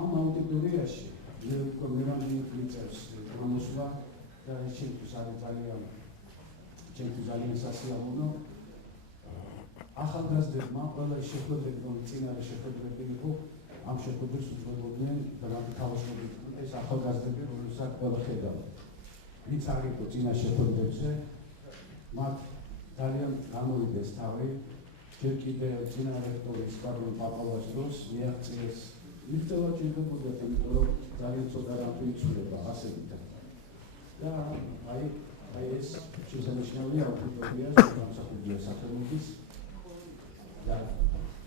ამ აუდიტორიაში მერამდე მიწევს გამოსვლა და ჩემთვის არის ძალიან სასიამოვნო. ახალგაზრდებმა ყველა შეხვედრები, რომელიც წინარე შეხვედრები იყო, ამ შეხვედრებს უძღვებოდნენ და თავისუფლად ეს ახალგაზრდები, რომელსაც ყველა ხედავდა. ვინც არ იყო წინა შეხვედრებზე, მათ ძალიან გამოვიდეს თავი. ჯერ კიდევ წინა რექტორის კარლო პაპალას დროს მიაღწიეს მიღწევა ჭირდებოდა, იმიტომ რომ ძალიან ცოტა რამ იცვლება ასეთით. და აი ეს შესანიშნავია აუდიტორია გამოსახულია სახელმწიფოს და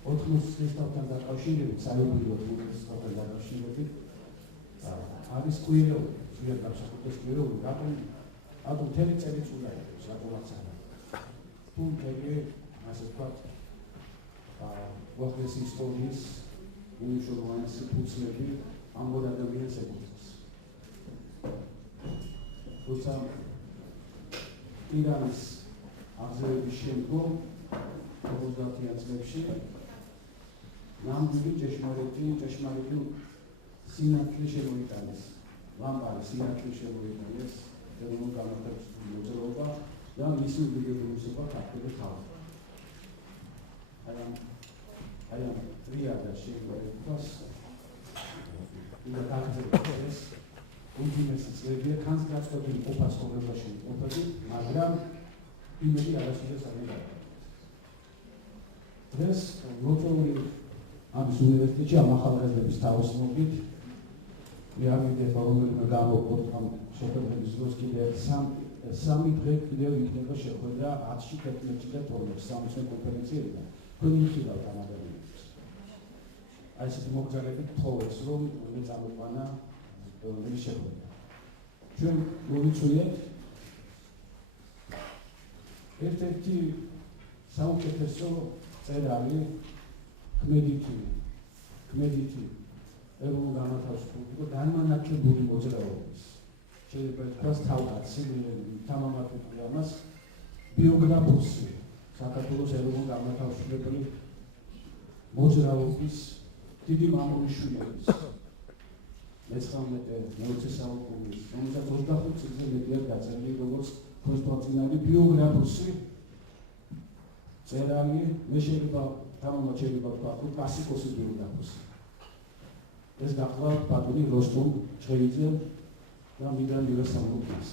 80 წლთან დაკავშირებით საერთოდ უნივერსიტეტთან დაკავშირებით არის კვირეული, ზოგადად გამოსახულის კვირეული, რატომ მთელი წელიც უნდა იყოს, რატომაც არა. თუ მთელი ასე ვთქვათ უახლეს ისტორიის უმნიშვნელოვანესი ფუნქციები ამ ორ ადამიანს ეკუთვნის. თუმცა ირანის აღზევების შემდგომ 50-იან წლებში ნამდვილი ჭეშმარიტი სინათლე შემოიტანეს. ლამპარი სინათლე შემოიტანეს ეროვნულ განმარტებულ მოძრაობა და მისი უდიდებულება ქართული ხალხი. აი ამ ტრიადა შეიძლება ითქვას და ეს უდიდესი წლებია განსაკუთრებული ყოფა ცხოვრებაში ყოფილი, მაგრამ იმედი არასოდეს არ იყო. დღეს მოწვეული ამის უნივერსიტეტში ამ ახალგაზრდების თავისუფლებით მიამიდება რომელიმე გამოყოთ ამ შეხვედრების დროს კიდევ სამი დღე კიდევ იქნება შეხვედრა 10-ში, 11-ში და 12-ში სამეცნიერო კონფერენციებიდან. თქვენ იხილავთ ამ ადამიანებს. აი ესეთი მოგზაურობით თხოვეს რომ მეწამოყვანა რომელი შეხვედრა. ჩვენ მოვიწვიეთ ერთ-ერთი საუკეთესო წერალი ქმედითი ეროვნულ განმათავისუფლებელ და განმანათლებული მოძრაობის. შეიძლება ითქვას თავკაცი, თამამატებული ამას ბიოგრაფოსი საქართველოს ეროვნულ განმათავისუფლებელი მოძრაობის დიდი მამულიშვილის 19-20 საუკუნის, რომელსაც 25 წელზე მეტია დაწერილი როგორც ქოსტვაწინარი ბიოგრაფოსი წერალი, მე შეიძლება თამამაჩელება ვთქვა, კლასიკოსი ბიოგრაფოსი. ეს გახლავთ ბატონი როსტომ ჩხეიძე და მიგრან დივერსამოვკის.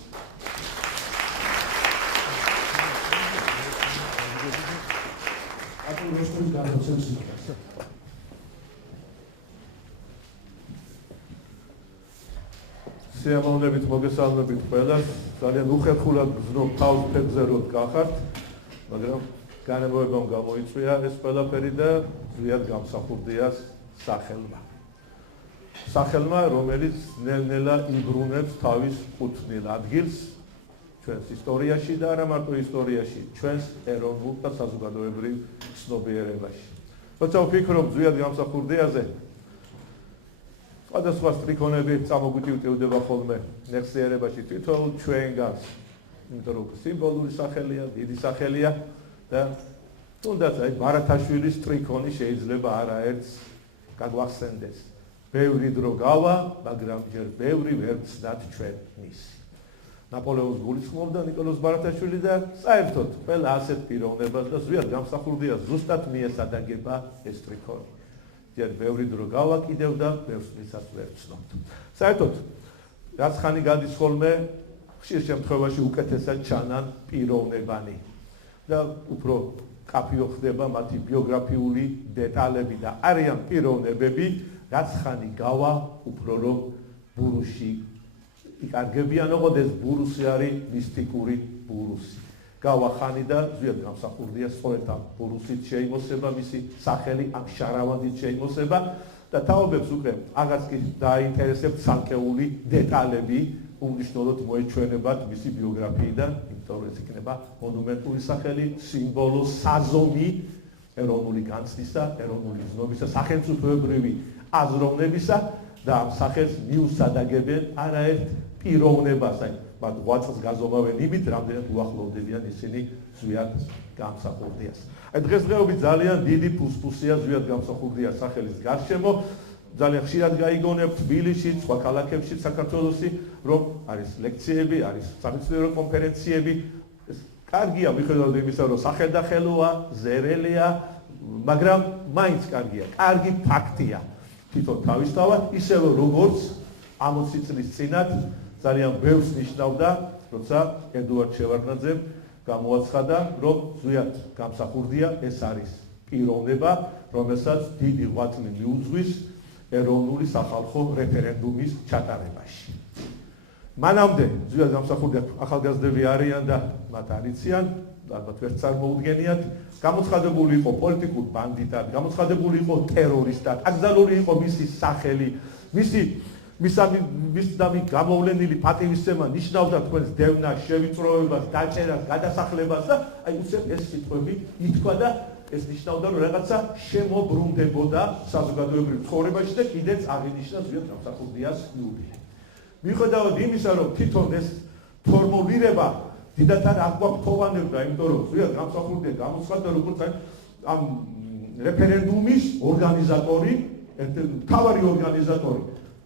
ბატონ როსტომის განაცემს იღებს. სიამოვნებით მოგესალმებით ყველას. ძალიან უხერხულად გზნობ თავს ფეხზე რომ გახართ, მაგრამ განებოებამ გამოიწვია ეს ყველაფერი და ზვიად გამსახურდიას სახელმა, რომელიც ნელ-ნელა იბრუნებს თავის კუთვნილ ადგილს ჩვენს ისტორიაში და არა მარტო ისტორიაში, ჩვენს ეროვნულ და საზოგადოებრივ ცნობიერებაში. როცა ვფიქრობ ზვიად გამსახურდიაზე, სხვადასხვა სტრიქონები წამოგვიტივტივდება ხოლმე ნეხსიერებაში თითოეულ ჩვენგანს, იმიტომ რომ სიმბოლური სახელია, დიდი სახელია და თუნდაც აი ბარათაშვილის სტრიქონი შეიძლება არაერთს გაგვახსენდეს. ბევრი დრო გავა, მაგრამ ჯერ ბევრი ვერ ვცდათ ჩვენ მისი. ნაპოლეონს გულისხმობდა ნიკოლოზ ბარათაშვილი და საერთოდ ყველა ასეთ პიროვნებას და ზვიად გამსახურდია ზუსტად მიესადაგება ეს სტრიქონი. ჯერ ბევრი დრო გავა კიდევ და ბევრს ვისაც ვერ ვცნობთ. საერთოდ რაც ხანი გადის ხოლმე, ხშირ შემთხვევაში უკეთესად ჩანან პიროვნებანი და უფრო კაფიო ხდება მათი ბიოგრაფიული დეტალები და არიან პიროვნებები, რაც ხანი გავა, უფრო რომ ბურუსში იკარგებიან, ოღონდ ეს ბურუსი არის მისტიკური ბურუსი. გავა ხანი და ზვიად გამსახურდია სწორედ ამ ბურუსით შეიმოსება მისი სახელი, ამ შარავანდით შეიმოსება და თაობებს უკვე აღარც კი დაინტერესებთ ცალკეული დეტალები, უმნიშვნელოდ მოეჩვენებათ მისი ბიოგრაფიიდან, იმიტომ რომ ეს იქნება მონუმენტური სახელი, სიმბოლო, საზომი ეროვნული განცდისა, ეროვნული ზნობისა, სახელმწიფოებრივი აზროვნებისა და ამ სახელს მიუსადაგებენ არაერთ პიროვნებას, აი მათ ღვაწლს გაზომავენ იმით, რამდენად უახლოვდებიან ისინი ზვიად გამსახურდიას. აი დღესდღეობით ძალიან დიდი ფუსფუსია ზვიად გამსახურდიას სახელის გარშემო, ძალიან ხშირად გაიგონებთ თბილისში, სხვა ქალაქებში საქართველოსი, რომ არის ლექციები, არის სამეცნიერო კონფერენციები. ეს კარგია მიუხედავად იმისა, რომ სახელდახელოა, ზერელია, მაგრამ მაინც კარგია. კარგი ფაქტია. თვითონ თავისთავად, ისევე როგორც 60 წლის წინათ ძალიან ბევრს ნიშნავდა, როცა ედუარდ შევარდნაძემ გამოაცხადა, რომ ზუსტად გამსახურდია ეს არის პიროვნება, რომელსაც დიდი ღვაწლი მიუძღვის ეროვნული სახალხო რეფერენდუმის ჩატარებაში. მანამდე ზუსტად გამსახურდია ახალგაზრდები არიან და მათ არიციან, ალბათ ვერ წარმოუდგენიათ, გამოცხადებული იყო პოლიტიკურ ბანდიტად, გამოცხადებული იყო ტერორისტად, აკრძალული იყო მისი სახელი, მისამი გამოვლენილი პატივისცემა ნიშნავდა თქვენს დევნას, შევიწროებას, დაჭერას, გადასახლებას და აი უცებ ეს სიტყვები ითქვა და ეს ნიშნავდა, რომ რაღაცა შემოbrunდებოდა საზოგადოებრივ ცხოვრებაში და კიდეც აღინიშნა ზუსტად გამსახურდიას იუბილე. მიუხედავად იმისა, რომ თვითონ ეს ფორმულირება დიდათ არ აგვაფრთხოვანებდა, იმიტომ რომ ზუსტად გამსახურდია გამოცხადდა როგორც ამ რეფერენდუმის ორგანიზატორი, მთავარი ორგანიზატორი.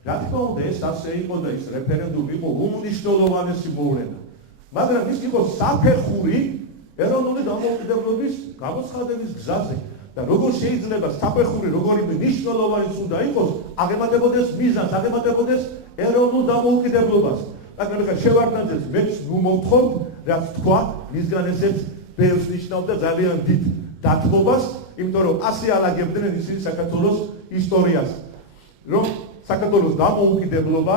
რა თქმა უნდა, ეს ასე იყო და ის რეფერენდუმი იყო უმნიშვნელოვანესი მოვლენა. მაგრამ ის იყო საფეხური ეროვნული დამოუკიდებლობის გამოცხადების გზაზე. და როგორ შეიძლება საფეხური როგორი მნიშვნელოვანი უნდა იყოს, აღემატებოდეს მიზანს, აღემატებოდეს ეროვნულ დამოუკიდებლობას. მაგრამ ეხლა შევარდნაძეს მეც მომთხოვთ, რაც თქვა, მისგან ესეც ბევრს ნიშნავდა ძალიან დიდ დათმობას, იმიტომ რომ ასე ალაგებდნენ ისინი საქართველოს ისტორიას. რომ საქართველოს დამოუკიდებლობა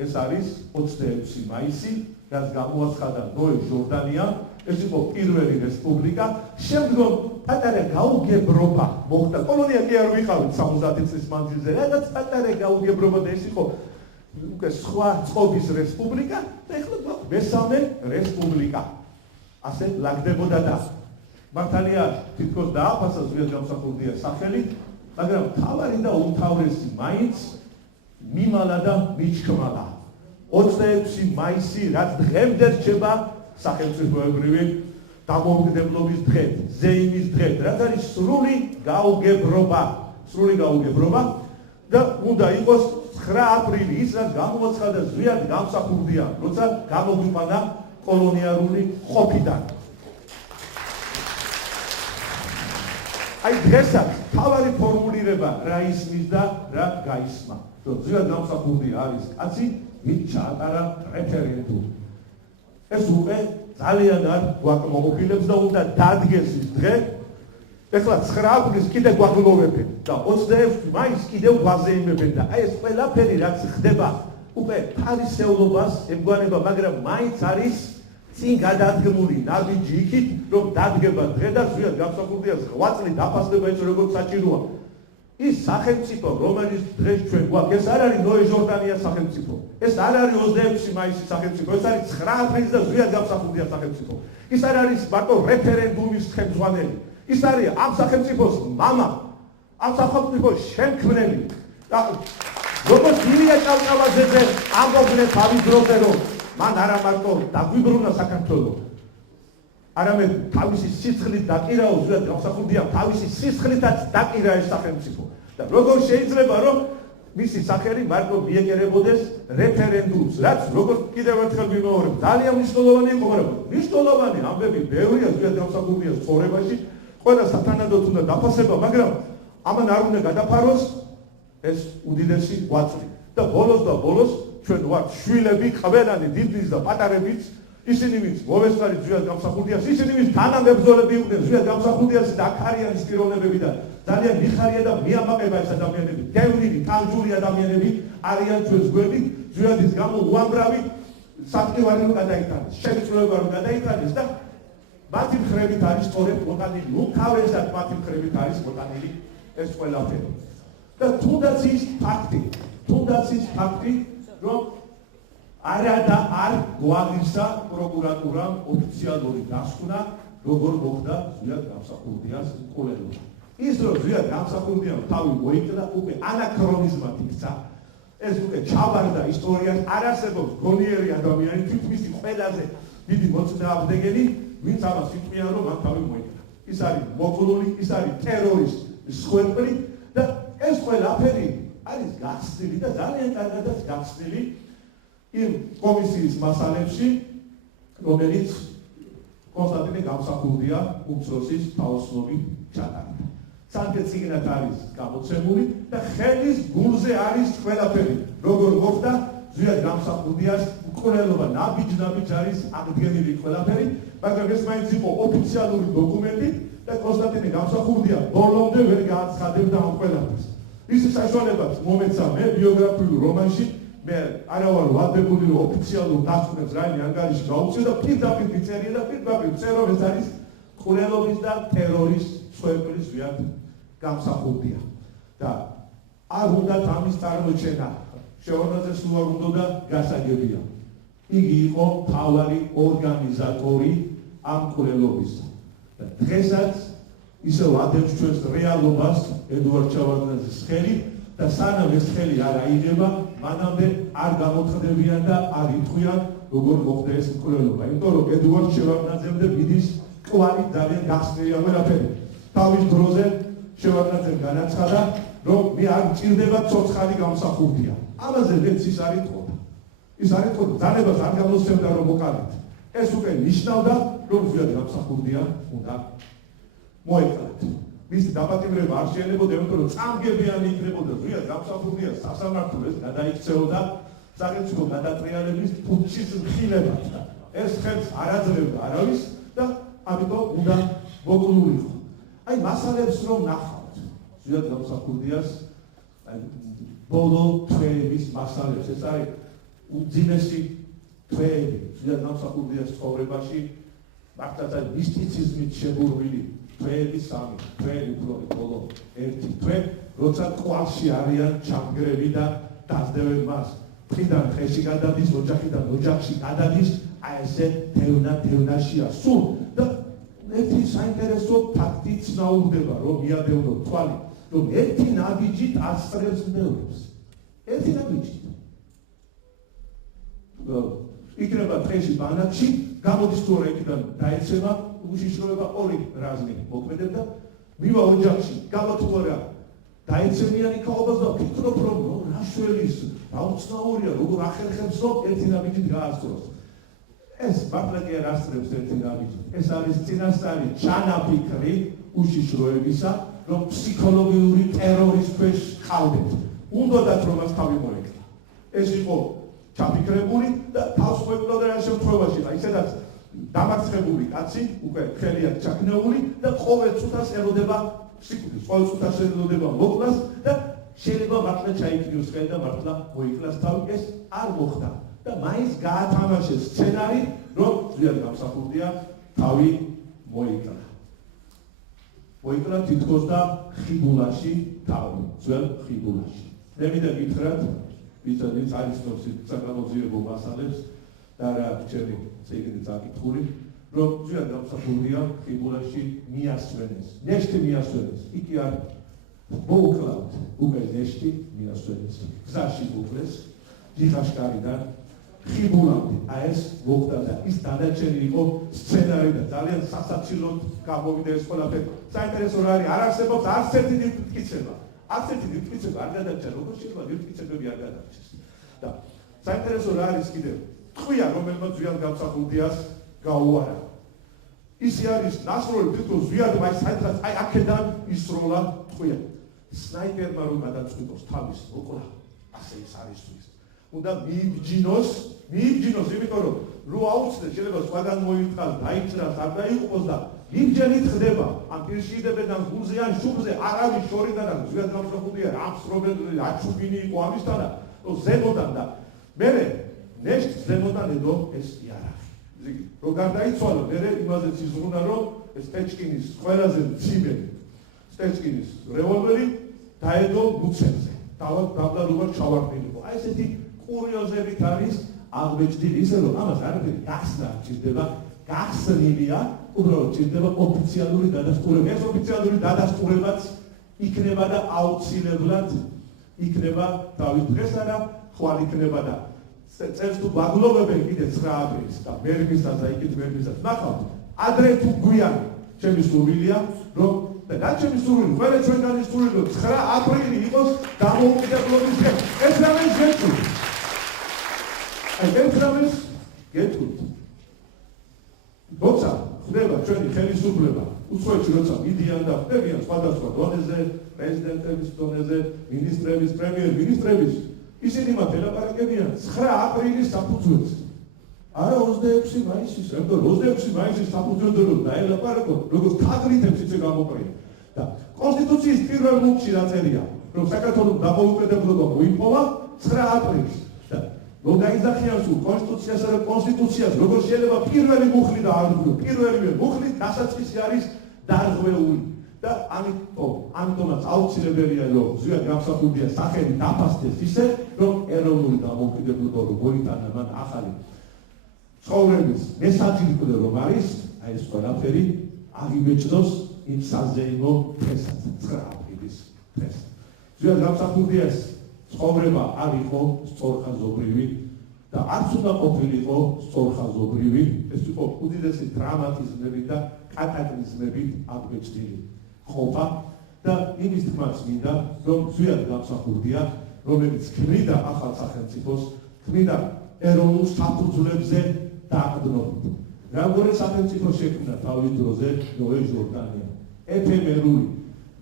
ეს არის 26 მაისი, რაც გამოაცხადა ნოე ჟორდანიამ, ეს იყო პირველი რესპუბლიკა, შემდგომ პატარა გაუგებრობა მოხდა. კოლონია კი არ ვიყავით 70 წლის მანძილზე, რაღაც პატარა გაუგებრობა და ეს იყო უკვე სხვა წყობის რესპუბლიკა და ეხლა გვაქვს მესამე რესპუბლიკა. ასე ლაგდებოდა და მართალია თითქოს დააფასა ზუსტად გამსახურდია სახელით, მაგრამ თავარი და უმთავრესი მაინც მიმალა და მიჩქმალა. 26 მაისი, რაც დღემდე რჩება სახელმწიფოებრივი დამოუკიდებლობის დღე, ზეიმის დღე, რაც არის სრული გაუგებრობა და უნდა იყოს 9 აპრილი, ის რაც გამოაცხადა ზუსტად გამსახურდია, როცა გამოგვიყვანა კოლონიალური ყოფიდან. აი დღესაც თავარი ფორმულირება რა ისმის და რა გაისმა. ზუსტად გამსახურდია არის კაცი, ვით ჩაატარა რეფერენდუმი. ეს უკვე ძალიან არ გვაკმაყოფილებს და უნდა დადგეს ის დღე. ეხლა 9 აპრილს კიდე გვაგლოვებენ და 26 მაისს კიდევ გვაზეიმებენ და აი ეს ყველაფერი რაც ხდება უკვე ფარისეულობას ემგვანება, მაგრამ მაინც არის წინ გადადგმული ნაბიჯი იქით, რომ დადგება დღე და ზუსტად გამსახურდიას ღვაწლი დაფასდება ის როგორც საჭიროა. ის სახელმწიფო, რომელიც დღეს ჩვენ გვაქვს, ეს არ არის ნოე ჟორდანიას სახელმწიფო. ეს არ არის 26 მაისის სახელმწიფო, ეს არის 9 აპრილის და ზუსტად გამსახურდიას სახელმწიფო. ის არ არის მარტო რეფერენდუმის ხელმძღვანელი. ის არის ამ სახელმწიფოს მამა, ამ სახელმწიფოს შემქმნელი. და როგორც ილია ჭავჭავაძეზე ამბობდნენ თავის დროზე, რომ მან არა მარტო დაგვიბრუნა საქართველო, არამედ თავისი სისხლით დაკირაო ზუსტად გამსახურდია, თავისი სისხლითაც დაკირა ეს სახელმწიფო. და როგორ შეიძლება რომ მისი სახელი მარტო მიეკერებოდეს რეფერენდუმს, რაც როგორც კიდევ ერთხელ ვიმეორებ, ძალიან მნიშვნელოვანი იყო, მაგრამ მნიშვნელოვანი ამბები ბევრია ზუსტად გამსახურდიას ცხოვრებაში, ყველა სათანადოდ უნდა დაფასება, მაგრამ ამან არ უნდა გადაფაროს ეს უდიდესი ღვაწლი. და ბოლოს ჩვენ ვართ შვილები, ყველანი დიდის და პატარებიც, ისინი ვინც მოვესწარით ზუსტად გამსახურდიას, ისინი ვინც თანამებრძოლები იყვნენ ზუსტად გამსახურდიას და აქ არიან ის პიროვნებები და ძალიან მიხარია და მიამაყება ეს ადამიანები. დევნილი, თანჯული ადამიანები არიან ჩვენს გვერდით, ზუსტად გამო უამრავი საფრთხევარი რომ გადაიტანეს, შევიწროება რომ გადაიტანეს და მათი მხრებით არის სწორედ მოტანილი, უმთავრესად მათი მხრებით არის მოტანილი ეს ყველაფერი. და თუნდაც ის ფაქტი, რომ არა და არ გვაღირსა პროკურატურამ ოფიციალური დასკვნა, როგორ მოხდა ზუსტად გამსახურდიას ყოლელობა. ის რომ ზუსტად გამსახურდიამ თავი მოიკლა, უკვე ანაქრონიზმად იქცა. ეს უკვე ჩავარდა ისტორიას, არ არსებობს გონიერი ადამიანი, თითქმის ყველაზე დიდი მოწინააღმდეგელი, ვინც ამას იტყვია, რომ მან თავი მოიკლა. ის არის მოკლული, ის არის ტერორისტი, სხვერპლი და ეს ყველაფერი არის გახსნილი და ძალიან კარგადაც გახსნილი იმ კომისიის მასალებში, რომელიც კონსტანტინე გამსახურდია უმცროსის თავოსნობით ჩატარდა. სამკე წიგნად არის გამოცემული და ხელის გულზე არის ყველაფერი. როგორ მოხდა ზვიად გამსახურდიას მკვლელობა ნაბიჯ არის აღდგენილი ყველაფერი, მაგრამ ეს მაინც იყო ოფიციალური დოკუმენტი და კონსტანტინე გამსახურდია ბოლომდე ვერ გააცხადებდა ამ ყველაფერს. ის საშუალებაც მომეცა მე ბიოგრაფიულ რომანში მე არა ვარ ვადებული რომ ოფიციალურ დაწუნებს რაიმე ანგარიში გაუწიო და პირდაპირ წერია და პირდაპირ წერო ეს არის მკვლელობის და ტერორის მსხვერპლის ზვიად გამსახურდია და არ უნდა ამის წარმოჩენა შევარდნაძეს თუ არ უნდა გასაგებია. იგი იყო მთავარი ორგანიზატორი ამ მკვლელობისა და დღესაც ისევ ადევს ჩვენს რეალობას ედუარდ შევარდნაძის ხელი და სანამ ეს ხელი არ აიღება, მანამდე არ გამოთხრდებიან და არ ითქვიან როგორ მოხდა ეს მკვლელობა. იმიტომ რომ ედუარდ შევარდნაძემდე მიდის კვალი ძალიან გახსნილი ყველაფერი. თავის დროზე შევარდნაძემ განაცხადა, რომ მე არ მჭირდება ცოცხალი გამსახურდია. ამაზე მეც ის არ იტყოდა. ის არ იტყოდა, ძალებას არ გამოსცემდა რომ მოკალით. ეს უკვე ნიშნავდა, რომ ზვიად გამსახურდია უნდა მოეკლათ. მისი დაპატიმრება არ შეიძლება, იმიტომ რომ წამგებიანი იქნებოდა ზვიად გამსახურდიას სასამართლოს გადაიქცეოდა სახელმწიფო გადატრიალების ფუნქციის მხილებას და ეს ხელს არ აძლევდა არავის და ამიტომ უნდა მოკლულიყო. აი მასალებს რომ ნახავთ ზვიად გამსახურდიას ბოლო თვეების მასალებს, ეს არის უძინესი თვეები ზვიად გამსახურდიას ცხოვრებაში, მართლაც არის მისტიციზმით შეგურვილი თვეები სამი, თვე უფრო ბოლო ერთი თვე, როცა ყვალში არიან ჩამგრები და დაძდევენ მას. დღიდან დღეში გადადის, ოჯახიდან ოჯახში გადადის, აი ესე თევნაშია სულ და ერთი საინტერესო ფაქტი ცნაურდება, რომ მიადევნო თვალი, რომ ერთი ნაბიჯით ასწრებს მეორეს. ერთი ნაბიჯით. იქნება დღეში ბანაკში, გამოდის თუ არა იქიდან დაეცემა უშიშროება ორი რაზმი მოქმედებდა, მივა ოჯახში, გავა თუ არა დაეცემიანი ქაობას და ფიქრობ რომ რა შველის, რა უცნაურია, როგორ ახერხებს რომ ერთი ნაბიჯით გაასწროს. ეს მართლა კი არ ასწრებს ერთი ნაბიჯით. ეს არის წინასწარი ჩანაფიქრი უშიშროებისა, რომ ფსიქოლოგიური ტერორის ქვეშ ხავდეთ. უნდათ რომ მას თავი მოეკლა. ეს იყო ჩაფიქრებული და თავს მოეკლა და რა შემთხვევაში, ისედაც დამარცხებული კაცი, უკვე ხელი აქვს ჩაქნეული და ყოველ წუთას ელოდება სიკვდილს, ყოველ წუთას ელოდება მოკლას და შეიძლება მართლა ჩაიქნიოს ხელი და მართლა მოიკლას თავი. ეს არ მოხდა და მაინც გაათამაშეს სცენარი, რომ ზვიად გამსახურდია თავი მოიკლა. მოიკლა თითქოს და ხიბულაში თავი, ძველ ხიბულაში. მე მინდა გითხრათ, ვინც არის ნორსი საკანონმდებლო მასალებს და რა ჩემი წიგნი წაკითხული, რომ ზვიად გამსახურდია ხიბულაში მიასვენეს. ნეშტი მიასვენეს. იქი არ მოუკლავთ, უკვე ნეშტი მიასვენეს. გზაში მოკლეს, ჯიხაშკარიდან ხიბულამდე. აი ეს მოხდა და ის დანარჩენი იყო სცენარი და ძალიან სასაცილოდ გამოვიდა ეს ყველაფერი. საინტერესო რა არის, არ არსებობს არც ერთი დიდმტკიცება. არც ერთი დიდმტკიცება არ გადარჩა, როგორ შეიძლება დიდმტკიცებები არ გადარჩეს. და საინტერესო რა არის კიდევ, ტყვია რომელმაც ზვიად გამსახურდიას გაუარა. ისი არის ნასროლი თვითონ ზვიადმა ის საერთოდ აი აქედან ისროლა ტყვია. სნაიპერმა რომ გადაწყვიტოს თავის მოკლა, ასე ის არის ის. უნდა მიიბჯინოს, იმიტომ რომ რო აუცილებლად შეიძლება სხვაგან მოიწყალ, დაიჭრას, არ დაიღუპოს და იმჯერით ხდება, ამ პირში იდებენ ან გულზე ან შუბლზე, არავის შორიდან და ზვიად გამსახურდია რამს რომელი აჩუბინი იყო ამისთან და ზემოდან და მე ნეშტ ზემოდან ედო ეს იარაღი. რო გარდაიცვალა, მე იმაზეც იზრუნა, რომ ეს სტეჩკინის ყველაზე მცირე სტეჩკინის რევოლვერი დაედო მუცელზე. დავდარუβარ ჩავარდნილიყო. აი ესეთი კურიოზებით არის აღბეჭდილი, ისე რომ ამას არაფერი გახსნა არ ჭირდება, გახსნილია, უბრალოდ ჭირდება ოფიციალური დადასტურება. ეს ოფიციალური დადასტურებაც იქნება და აუცილებლად იქნება თავის დღეს არა, ხვალ იქნება და წელს თუ ბაგლობებენ კიდე 9 აპრილს და მერმისას და იქით მერმისას ნახავთ, ადრე თუ გვიან ჩემი სურვილია, რომ და გაჩემი სურვილი, ყველა ჩვენგანი სურვილი, 9 აპრილი იყოს დამოუკიდებლობის დღე. ეს რამეს გეტყვით. აი ეს რამეს გეტყვით. როცა ხდება ჩვენი ხელისუფლება, უცხოეთში როცა მიდიან და ხდებიან სხვადასხვა დონეზე, პრეზიდენტების დონეზე, მინისტრების, პრემიერ-მინისტრების, ისინი მათ ელაპარაკებიან 9 აპრილის საფუძველს. არა 26 მაისის, რადგან 26 მაისის საფუძველზე რომ დაელაპარაკოთ, როგორც თაღრითებს ისე გამოკრია. და კონსტიტუციის პირველ მუხლში დაწერია, რომ საქართველოს დამოუკიდებლობა მოიპოვა 9 აპრილს. და რომ გაიძახიან სულ კონსტიტუციასა და კონსტიტუციას, როგორც შეიძლება პირველი მუხლი დაარღვიო, პირველივე მუხლი დასაწყისი არის დარღვეული. და ამიტომაც აუცილებელია რომ ზუსტად გამსახურდია სახელი დაფასდეს ისე რომ ეროვნული დამოუკიდებლობა რო მოიტანა მან ახალი ცხოვრების მესაჯი რომ არის აი ეს ყველაფერი აღიბეჭდოს იმ საზეიმო დღესაც 9 აპრილის დღეს ზუსტად გამსახურდია ცხოვრება არ იყო სწორხაზობრივი და არც უნდა ყოფილიყო სწორხაზობრივი ეს იყო უდიდესი დრამატიზმები და კატაკლიზმებით აღბეჭდილი ყოფა და იმის თქმაც მინდა რომ ზუსტად გამსახურდია რომელიც ქმნიდა ახალ სახელმწიფოს ქმნიდა ეროვნულ საფუძვლებზე დაყრდნობით. Როგორი სახელმწიფო შექმნა თავის დროზე ნოე ჟორდანია. ეფემერული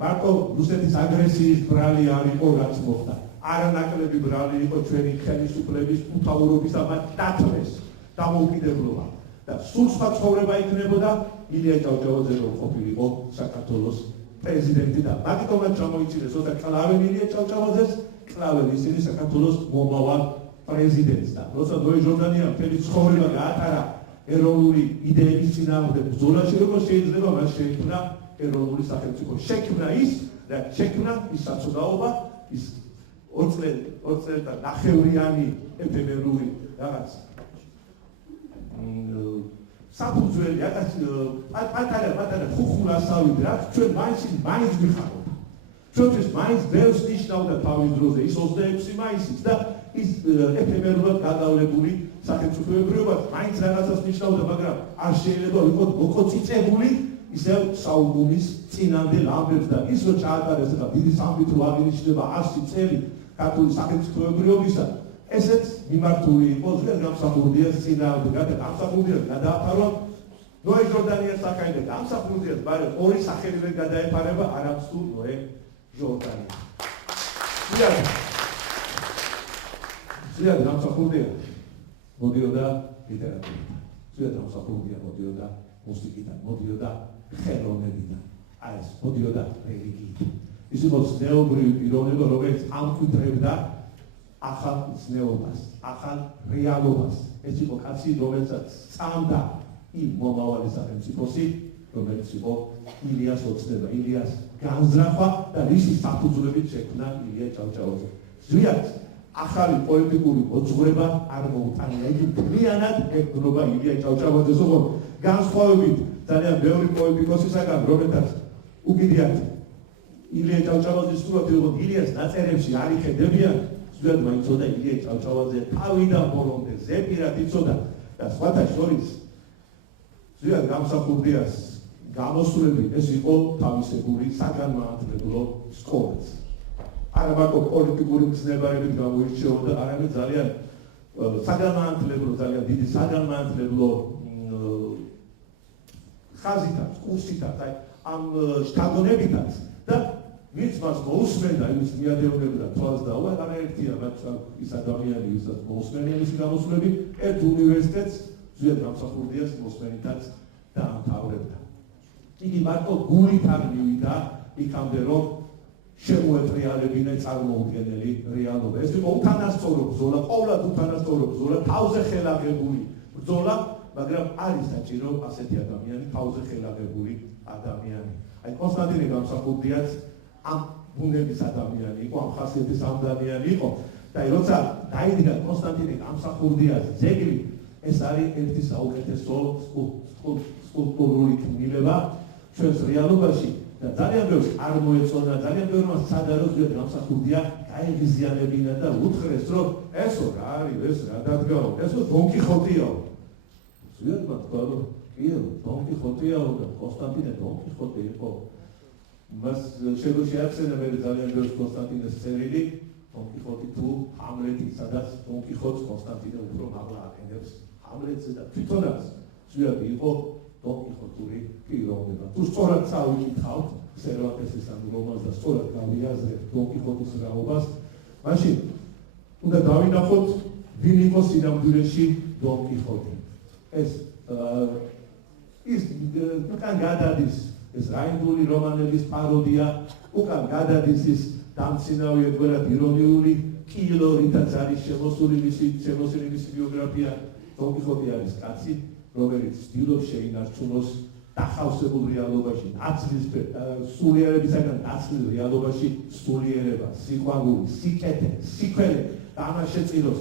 მარტო რუსეთის აგრესიის ბრალი არ იყო რაც მოხდა. არანაკლები ბრალი იყო ჩვენი ხელისუფლების უთაურობისა მათ დათმეს დამოუკიდებლობა. და სულ სხვა ცხოვრება იქნებოდა ილია ჭავჭავაძე რომ ყოფილიყო საქართველოს პრეზიდენტი და მაგიტომაც ჩამოიცილეს როცა კლავენ ილია ჭავჭავაძეს კლავენ ისინი საქართველოს მომავალ პრეზიდენტს და როცა ნოე ჟორდანია მთელი ცხოვრება გაატარა ეროვნული იდეების წინააღმდეგ ბრძოლაში როგორც შეიძლება მას შექმნა ეროვნული სახელმწიფო შექმნა ის და შექმნა ის საცოდაობა ის 20 წელი და ნახევრიანი ეფემერული რაღაც საფუძველი რაღაც პატარა ხუხურასავით რა ჩვენ მაინც მიხარობთ ჩვენთვის მაინც ბევრს ნიშნავდა თავის დროზე ის 26 მაისიც და ის ეფემერულად გადავლებული სახელმწიფოებრიობა მაინც რაღაცას ნიშნავდა მაგრამ არ შეიძლება ვიყოთ მოყოწიწებული ისევ საუბულის წინამდელ ამბებს და ის რომ ჩაატარეს ახლა დიდი სამბითრო აღინიშნება 100 წელი ქართული სახელმწიფოებრიობისა ესეც მიმართული იყო ზუსტად გამსახურდიას წინააღმდეგ და გამსახურდიას გადააფარვა ნოე ჟორდანიას სახელი და გამსახურდიას ბარე ორი სახელივე გადაეფარება არამც თუ ნოე ჟორდანია ზუსტად გამსახურდია მოდიოდა ლიტერატურიდან ზუსტად გამსახურდია მოდიოდა მუსიკიდან მოდიოდა ხელოვნებიდან აი ეს მოდიოდა რელიგიიდან ის იყო ზნეობრივი პიროვნება რომელიც ამკვიდრებდა ახალ ზნეობას, ახალ რეალობას. ეს იყო კაცი, რომელსაც წამდა იმ მომავალი სახელმწიფოსი, რომელიც იყო ილიას ოცნება, ილიას განზრახვა და რის საფუძვლებით შექმნა ილია ჭავჭავაძე. ზუსტად ახალი პოლიტიკური მოძღვრება არ მოუტანია. იგი მთლიანად ეკნობა ილია ჭავჭავაძეს, ოღონდ განსხვავებით ძალიან ბევრი პოლიტიკოსისაგან, რომელთაც უკიდიათ ილია ჭავჭავაძის სურათი, ოღონდ ილიას ნაწერებში არ იხედებიან. ზუსტად მაიცოდა ილია ჭავჭავაძე თავიდან ბოლომდე ზეპირად იცოდა და სხვათა შორის ზუსტად გამსახურდიას გამოსვლები ეს იყო თავისებური საგანმანათლებლო სკოლაც. არა მარტო პოლიტიკური მცნებარებით გამოირჩეოდა, არამედ ძალიან საგანმანათლებლო, ძალიან დიდი საგანმანათლებლო ხაზითაც, კურსითაც, აი ამ შთაგონებითაც და ვინც მას მოусმენდა, იმის მიადევნებდა თვალს და არაერთია რაც ის ადამიანი, ვისაც მოусმენია მისი გამოსვლები, ერთ უნივერსიტეტს ზუსტად გამსახურდიას მოსმენითაც დაამთავრებდა. იგი მარტო გულით არ მივიდა იქამდე რომ შემოეტრიალებინა წარმოუდგენელი რეალობა. ეს იყო უთანასწორო ბრძოლა, ყოველად უთანასწორო ბრძოლა, თავზე ხელაღებული ბრძოლა, მაგრამ არის საჭირო ასეთი ადამიანი, თავზე ხელაღებული ადამიანი. აი კონსტანტინე გამსახურდიაც ამ ბუნების ადამიანი იყო, ამ ხასიათის ადამიანი იყო და როცა დაიდგა კონსტანტინე გამსახურდიას ძეგლი, ეს არის ერთი საუკეთესო სკულპტურული ქმნილება ჩვენს რეალობაში და ძალიან ბევრს არ მოეწონა, ძალიან ბევრმა სადარო ზუსტად გამსახურდია გაეგზიანებინა და უთხრეს, რომ ესო რა არის, ეს რა დადგაო, ესო დონკიხოტიაო. ზუსტად თქვა, რომ კი, დონკიხოტიაო და კონსტანტინე დონკიხოტი იყო. მას შეგვეშეახსენა მე ძალიან ბევრს კონსტანტინეს წერილი დონ კიხოტი თუ ჰამლეტი სადაც დონ კიხოტს კონსტანტინე უფრო მაღლა აკენებს ჰამლეტზე და თვითონაც ზუსტად იყო დონ კიხოტური პიროვნება თუ სწორად წავიკითხავთ სერვანტესის ამ რომანს და სწორად გავიაზრებთ დონ კიხოტის რაობას მაშინ უნდა დავინახოთ ვინ იყო სინამდვილეში დონ კიხოტი ეს უკან გადადის ეს რაინდული რომანების პაროდია უკან გადადის ის დამცინავი ეგრად ირონიული კილორითაც არის შემოსული მისი ბიოგრაფია დონ კიხოტი არის კაცი რომელიც ცდილობს შეინარჩუნოს დახავსებულ რეალობაში სულიერებისაგან დაცლილ რეალობაში სულიერება სიყვარული სიკეთე სიკველი და ამას შეწიროს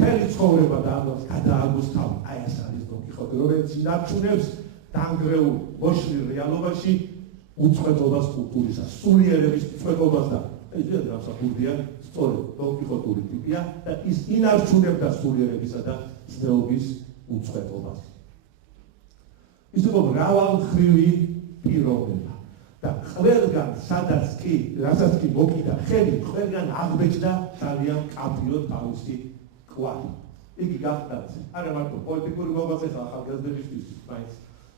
მთელი ცხოვრება და ამას გადააგოს თავი აი ეს არის დონ კიხოტი რომელიც ინარჩუნებს დანგრეულ მოშლილ რეალობაში უწყვეტობას კულტურისა სულიერების უწყვეტობას და ეს გამსახურდია სწორედ დონ კიხოტური ტიპია და ის ინარჩუნებდა სულიერებისა და ცნეობის უწყვეტობას ის იყო მრავალმხრივი პიროვნება და ყველგან სადაც კი რასაც კი მოკიდა ხელი ყველგან აღბეჭდა ძალიან კაფიოდ თავისი კვალი იგი გახდა არა მარტო პოლიტიკური მოღვაწე ახალგაზრდებისთვის მაინც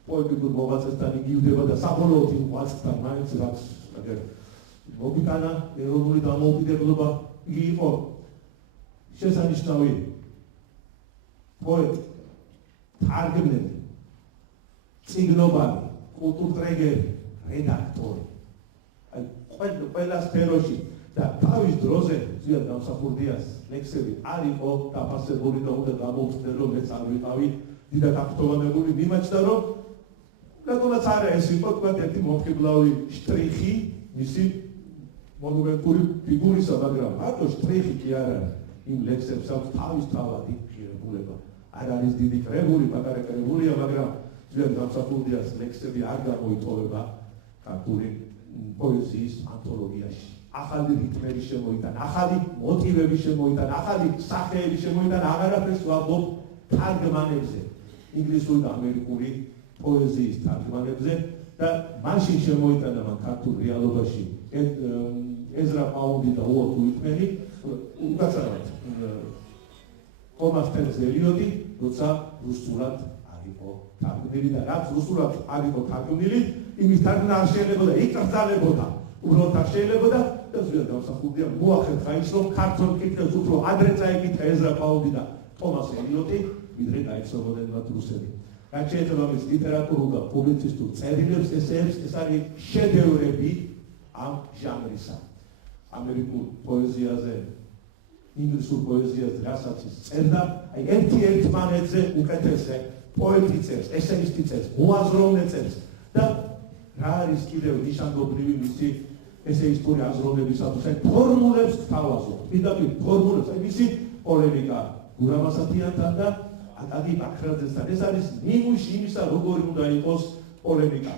პოლიტიკურ მოღვაწესთან იგივდება და საბოლოოდ იმ ყვაცხთან მაინც რაც მოგიტანა ეროვნული დამოუკიდებლობა იგი იყო შესანიშნავი პოეტი თარგმნელი წიგნობარი კულტურტრეგერი რედაქტორი აი ყველა სფეროში და თავის დროზე ზუსტად გამსახურდიას ლექსები არ იყო დაფასებული და უნდა გამოუცხადე რომ მეც არ ვიყავი დიდად აქტოვანებული მიმაჩნდა რომ რატომაც არა ეს იყო თქვა ერთი მომხიბლავი შტრიხი მისი მონუმენტური ფიგურისა მაგრამ მარტო შტრიხი კი არ არის იმ ლექსებს აქვს თავისთავადი ღირებულება არ არის დიდი კრებული პატარა კრებულია მაგრამ ზუსტად გამსახურდიას ლექსები არ გამოიტოვება ქართული პოეზიის ანთოლოგიაში ახალი რიტმები შემოიტანა ახალი მოტივები შემოიტანა ახალი სახეები შემოიტანა აღარაფერს ვამბობ თარგმანებზე ინგლისური და ამერიკული პოეზიის თარგმანებზე და მაშინ შემოიტანა მან ქართულ რეალობაში ეზრა პაუნდი და უოტ უიტმენი უკაცრავად თომას პენს ელიოტი როცა რუსულად არ იყო თარგმნილი და რაც რუსულად არ იყო თარგმნილი იმის თარგმნა არ შეიძლებოდა იკრძალებოდა უბრალოდ არ შეიძლებოდა და ზუსტად გამსახურდია მოახერხა ის რომ ქართულ კითხავს უფრო ადრე წაიკითხა ეზრა პაუნდი და თომას ელიოტი ვიდრე დაეცნობოდნენ მათ რუსები რაც შეეძლება მის ლიტერატურულ და პუბლიცისტურ წერილებს ესეებს ეს არის შედევრები ამ ჟანრისა ამერიკულ პოეზიაზე ინგლისურ პოეზიაზე რასაც ის წერდა აი ერთ-ერთმანეთზე უკეთესე პოეტი წერს ესეისტი წერს მოაზროვნე წერს და რა არის კიდევ ნიშანდობლივი მისი ესეისტური აზროვნებისათვის აი ფორმულებს თავაზობ პირდაპირ ფორმულებს აი მისი პოლემიკა გურამ ასათიანთან და აკაკი ბაქრაძესთან ეს არის ნიმუში იმისა როგორი უნდა იყოს პოლემიკა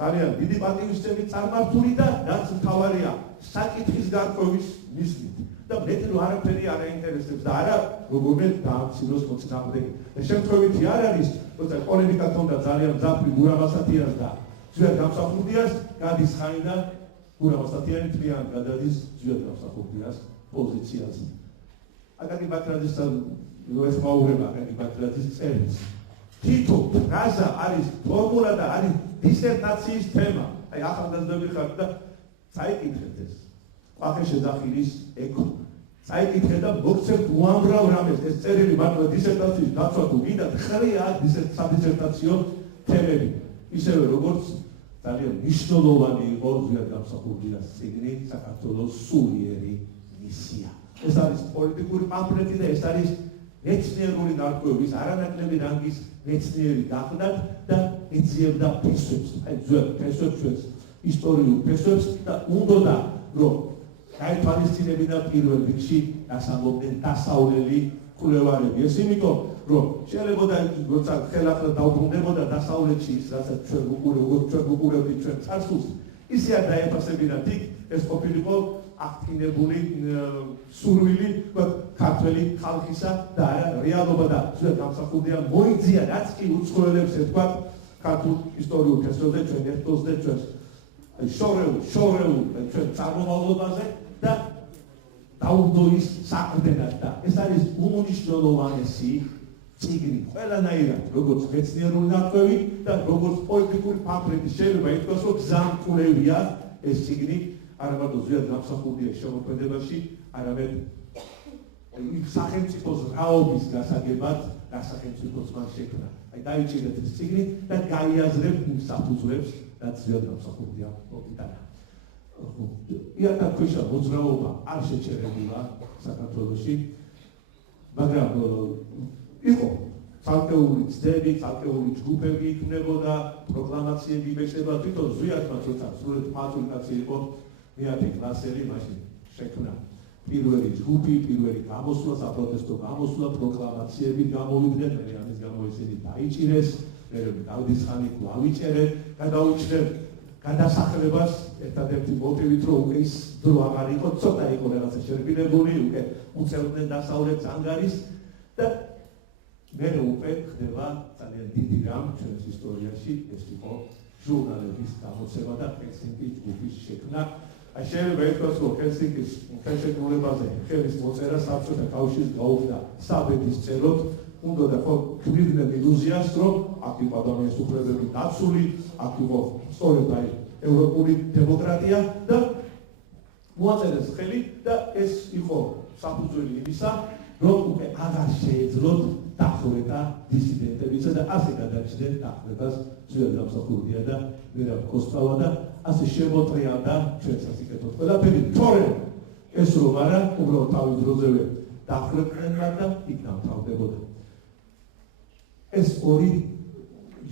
ძალიან დიდი პატივისცემით წარმართული და რაც მთავარია საკითხის გარკვევის მიზნით და მეტი რომ არაფერი არ აინტერესებს და არა როგორმე დაამციროს მოწინააღმდეგე და შემთხვევითი არ არის როცა პოლემიკა თონდა ძალიან მძაფრი გურამ ასათიანს და ზუსტად გამსახურდიას გადის ხანი და გურამ ასათიანი თლიანად გადადის ზუსტად გამსახურდიას პოზიციაზე აკაკი ბაქრაძესთან მოესმაურება აკაკი ბაქრაძის წერილს თითო ფრაზა არის ფორმულა და არის დისერტაციის თემა აი ახალგაზრდები ხართ და წაიკითხეთ ეს ყვახე შეძახილის ეკო წაიკითხე და მოგცემთ უამრავ რამეს ეს წერილი მართლა დისერტაციის დაცვა თუ გინდათ ხრია სადისერტაციო თემები ისევე როგორც ძალიან მნიშვნელოვანი იყო ზუსტად გამსახურდიას წიგნი საქართველოს სულიერი მისია ეს არის პოლიტიკური პამფლეტი და ეს არის მეცნიერული გარკვევის არანაკლები რანგის მეცნიერი გახდათ და ეძიებდა ფესვებს აი ზუსტად ფესვებს ისტორიულ ფესვებს და უნდა რომ გაითვალისწინებინა პირველ რიგში დასამობდნენ დასავლელი კვლევარები ეს იმიტომ რომ შეიძლება როცა ხელახლა დაუბრუნდებოდა დასავლეთში ის რასაც ჩვენ უყურებთ ჩვენ წარსულს ისე არ დაეფასებინათ იქ ეს ყოფილიყო აქტინებული სურვილი ქართველი ხალხისა და არა რეალობა და ზუსტად გამსახურდია მოიძია რაც კი უცხოელებს ეთქვათ ქართულ ისტორიულ ფესვებზე ჩვენ ერთოსზე ჩვენს შორეულ ჩვენ წარმომავლობაზე და დაუდო ის საყრდენად და ეს არის უმნიშვნელოვანესი წიგნი ყველანაირად, როგორც მეცნიერული ნათქვამი და როგორც პოლიტიკური პამფლეტი. შეიძლება ითქვას, რომ გზამკვლევია ეს წიგნი, არა მარტო ზუსტად გამსახურდია შემოქმედებაში, არამედ სახელმწიფოს რაობის გასაგებად, რა სახელმწიფოს მან შექმნა. აი დაიჭირეთ ეს წიგნი და გაიაზრებთ იმ საფუძვლებს, რაც ზუსტად გამსახურდია მოკიტანა. იატაკქვეშა მოძრაობა არ შეჩერებულა საქართველოში, მაგრამ იყო ცალკეული ცდები, ცალკეული ჯგუფები იქნებოდა, პროკლამაციები იმეშება, თვითონ ზვიათმა თორსა სრულად მართული კაცი იყო მეათე კლასელი, მაშინ შექმნა პირველი ჯგუფი, პირველი გამოსვლა, საპროტესტო გამოსვლა, პროკლამაციები გამოვიდნენ, მე ამის გამო ისინი დაიჭირეს, მე დავდისხანი გვავიჭერეთ, გადაუჭრეთ გადასახლებას ერთადერთი მოტივით, რომ უკვე ის დრო აღარ იყო, ცოტა იყო რაღაცა შერბილებული, უკვე უწევდნენ დასავლეთ ანგარის და მე უკვე ხდება ძალიან დიდი რამ ჩვენს ისტორიაში, ეს იყო ჟურნალების გამოცემა და ჰელსინკის ჯგუფის შექმნა. აი შეიძლება ითქვას, რომ ჰელსინკის ხელშეკრულებაზე ხელის მოწერა საბჭოთა კავშირს გაუხდა საბედის წეროთ, უნდა ხო გვიდგნენ ილუზიას, რომ აქ იყო ადამიანის უფლებები დაცული, აქ იყო სწორედ აი ევროპული დემოკრატია და მოაწერეს ხელი და ეს იყო საფუძველი იმისა, რომ უკვე აღარ შეეძლოთ დახვეთა დისიდენტებისა და ასე გადაჭრეს დახვებას ზუსტად გამსახურდია და ვერა კოსტავა და ასე შემოტრიალდა ჩვენ სასიკეთოდ ყველაფერი, თორემ ეს რომ არა, უბრალოდ თავის დროზევე დახვედნენ და იქ დამთავრდებოდა. ეს ორი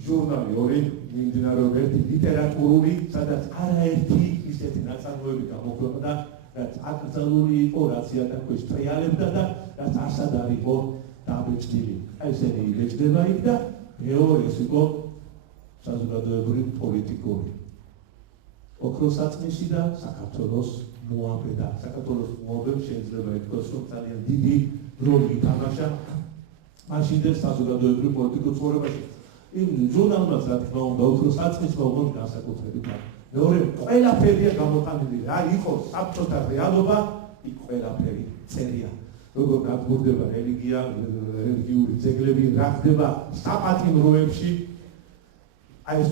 ჟურნალი, ორი მიმდინარეობა, ერთი ლიტერატურული, სადაც არაერთი ისეთი ნაწარმოები გამოქვეყნდა, რაც აკრძალული იყო, რაც იატაკქვეშ ტრიალებდა და რაც არსად არ იყო დაბეჭდილი. აი ესენი იბეჭდება იქ და მეორე ეს იყო საზოგადოებრივი პოლიტიკური. ოქროსაწმისი და საქართველოს მოამბე და საქართველოს მოამბემ შეიძლება ითქვას, რომ ძალიან დიდი როლი ითამაშა მაშინდელ საზოგადოებრივ პოლიტიკურ ცხოვრებაში. იმ ჟურნალმაც რა თქმა უნდა ოქროსაწმისმა უნდა განსაკუთრებით მეორე ყველაფერია გამოტანილი, რა იყო საბჭოთა რეალობა, იქ ყველაფერი წერია. როგორ გაგურდება რელიგია, რელიგიური ძეგლები, რა ხდება საპატიმროებში. აი ეს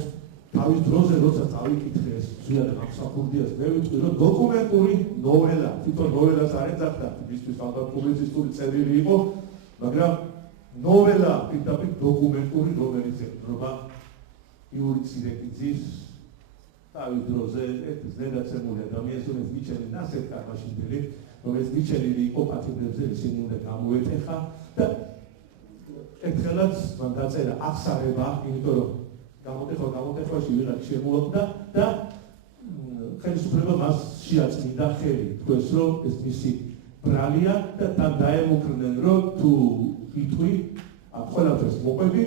თავის დროზე როცა წავიკითხე ეს ზუსტად გამსახურდიას, მე ვიტყვი, რომ დოკუმენტური ნოველა, თვითონ ნოველას არ ეძახდა, მისთვის ალბათ პუბლიცისტური წერილი იყო, მაგრამ ნოველა პირდაპირ დოკუმენტური, რომელიც ეხება იური ცირეკიძის თავის დროზე ზედაცემული ადამიანს, რომელიც მიჩნეული ნასეთ კარმაშინდელი, რომელიც მიჩნეული იყო პატიმრებზე, ისინი უნდა გამოეტეხა და ერთხელაც მან დაწერა აღსარება, იმიტომ რომ გამოტეხვაში ვიღაც შემოაკვდა და ხელისუფლება მას შეაწმინდა ხელი, თქვენს რომ ეს მისი ბრალია და თან დაემუქრნენ, რომ თუ იტყვი ყველაფერს მოყვები,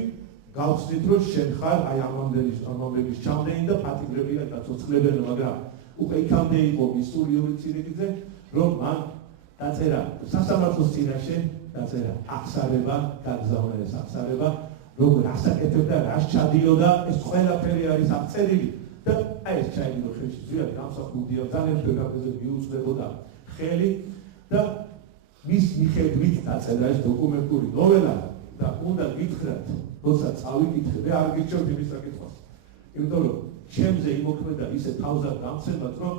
გავხსნით, რომ შენ ხარ აი ამამდეების ჩამდენი და პატიმრებია დაცოცხლებენ, მაგრამ უკვე იქამდე იყო ისტორიული ცირეკიძე, რომ მან დაწერა სასამართლოს წინაშე, დაწერა აღსარება, გაგზავნა ეს აღსარება, როგორ ასაკეთებდა, რას ჩადიოდა, ეს ყველაფერი არის აღწერილი და აი ეს ჩაიგდო ხელში, ზუსტად გამსახურდია, ძალიან ფერაფერზე მიუძლებოდა ხელი და მის მიხედვით დაწერა ეს დოკუმენტური ნოველა და უნდა გითხრათ, როცა წავიკითხე, მე არ გიჩვენებ იმის საკითხს. იმიტომ რომ ჩემზე იმოქმედა ისე თავზარ გამცემად, რომ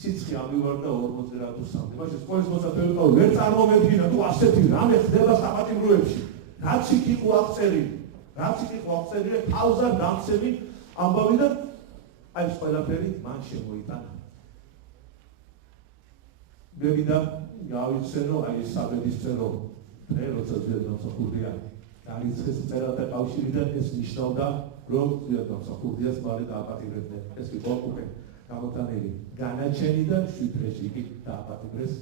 სიცხე ამივარდა 40 გრადუსამდე. მაშინ სკოლის მოსაწევი ყავ, ვერ წარმომედგინა თუ ასეთი რამე ხდება საპატიმროებში. რაც იქ იყო აღწერილი, თავზარ გამცემი ამბავი და აი ეს ყველაფერი მან შემოიტანა. მევიდა გავიცნო აი ეს საბედის წერო, მე როცა ზუსტად გამსახურდია დაიწყეს წერათა კავშირიდან ეს ნიშნავდა, რომ ზუსტად გამსახურდიას მალე დააპატიმრებდნენ. ეს იყო უკვე გამოტანილი განაჩენი და შვიდრეში იგი დააპატიმრეს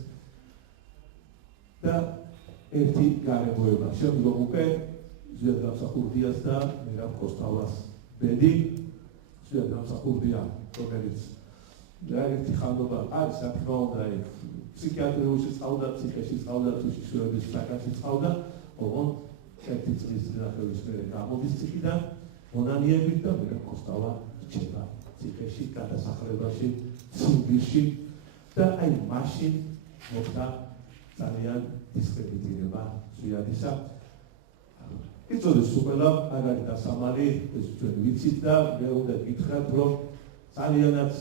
და ერთი გარემოება. შემდგომ უკვე ზუსტად გამსახურდიას და მერაბ კოსტავას ბედი, ზუსტად გამსახურდია, რომელიც ერთი ხანობა არის, რა თქმა უნდა, ფსიქიატრიაში სწავლდა, ფსიქიაში სწავლდა, შიშროების საკითხში სწავლდა, ოღონდ ერთი წლის განხილვის მერე გამოდის ციხიდან, მონანიებით და მერაბ კოსტავა რჩება. ციხეში, გადასახლებაში, ციმბირში და აი მაშინ მოხდა ძალიან დისკრედიტირება ზვიადისა. იწოდეს უყველა არ არის დასამალი, ეს ჩვენ ვიცით და მე უნდა გითხრათ, რომ ძალიანაც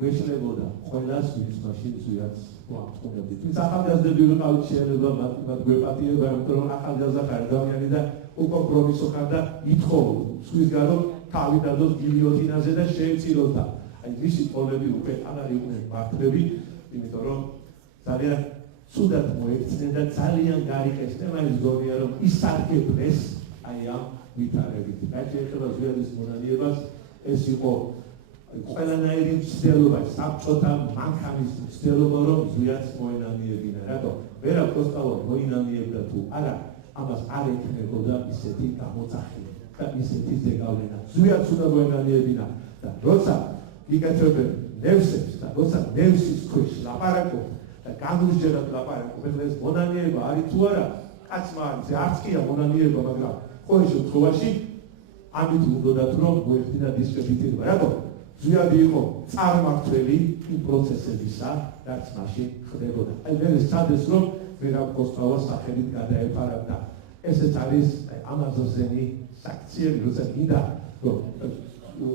გვეშლებოდა ყველას ვის მაშინ ზვიადს ვამწყობდით. ვინც ახალგაზრდები ვიყავით შეიძლება მათ გვეპატიება, იმიტომ რომ ახალგაზრდა ხარ ადამიანი და უკომპრომისო ხარ და ითხოვ სხვისგან რომ თავი დადოს გილიოტინაზე და შეეწიროს და აი მისი პოლები უკვე აღარ იყვნენ მართლები, იმიტომ რომ ძალიან ცუდად მოექცნენ და ძალიან გარიყესდნენ, მაინც გონია რომ ისარგებლეს აი ამ ვითარებით. რაც შეეხება ზვიადის მონანიებას, ეს იყო ყველანაირი მცდელობა, საბჭოთა მანქანის მცდელობა, რომ ზვიადს მოენანიებინა. რატო? ვერა კოსტავა მოინანიებდა თუ არა, ამას არ ექნებოდა ისეთი გამოძახილი და ისეთი ზეგავლენა. ზვიადს უნდა მოენანიებინა და როცა იკეთებენ ნევსებს და როცა ნევსის ქვეშ ლაპარაკობ და განუსჯერად ლაპარაკობ, ეს მონანიება არის თუ არა, კაცმა არის, არც კია მონანიება, მაგრამ ყოველ შემთხვევაში ამით უნდათ რომ მოეხდინა დისკრედიტირება. რატო? ზვიადი იყო წარმართველი იმ პროცესებისა, რაც მაშინ ხდებოდა. აი მე სცადეს რომ ვერა კოსტავას სახელით გადაეფარებდა. ესეც არის ამაზოზენი საქციელი, როცა გინდა რომ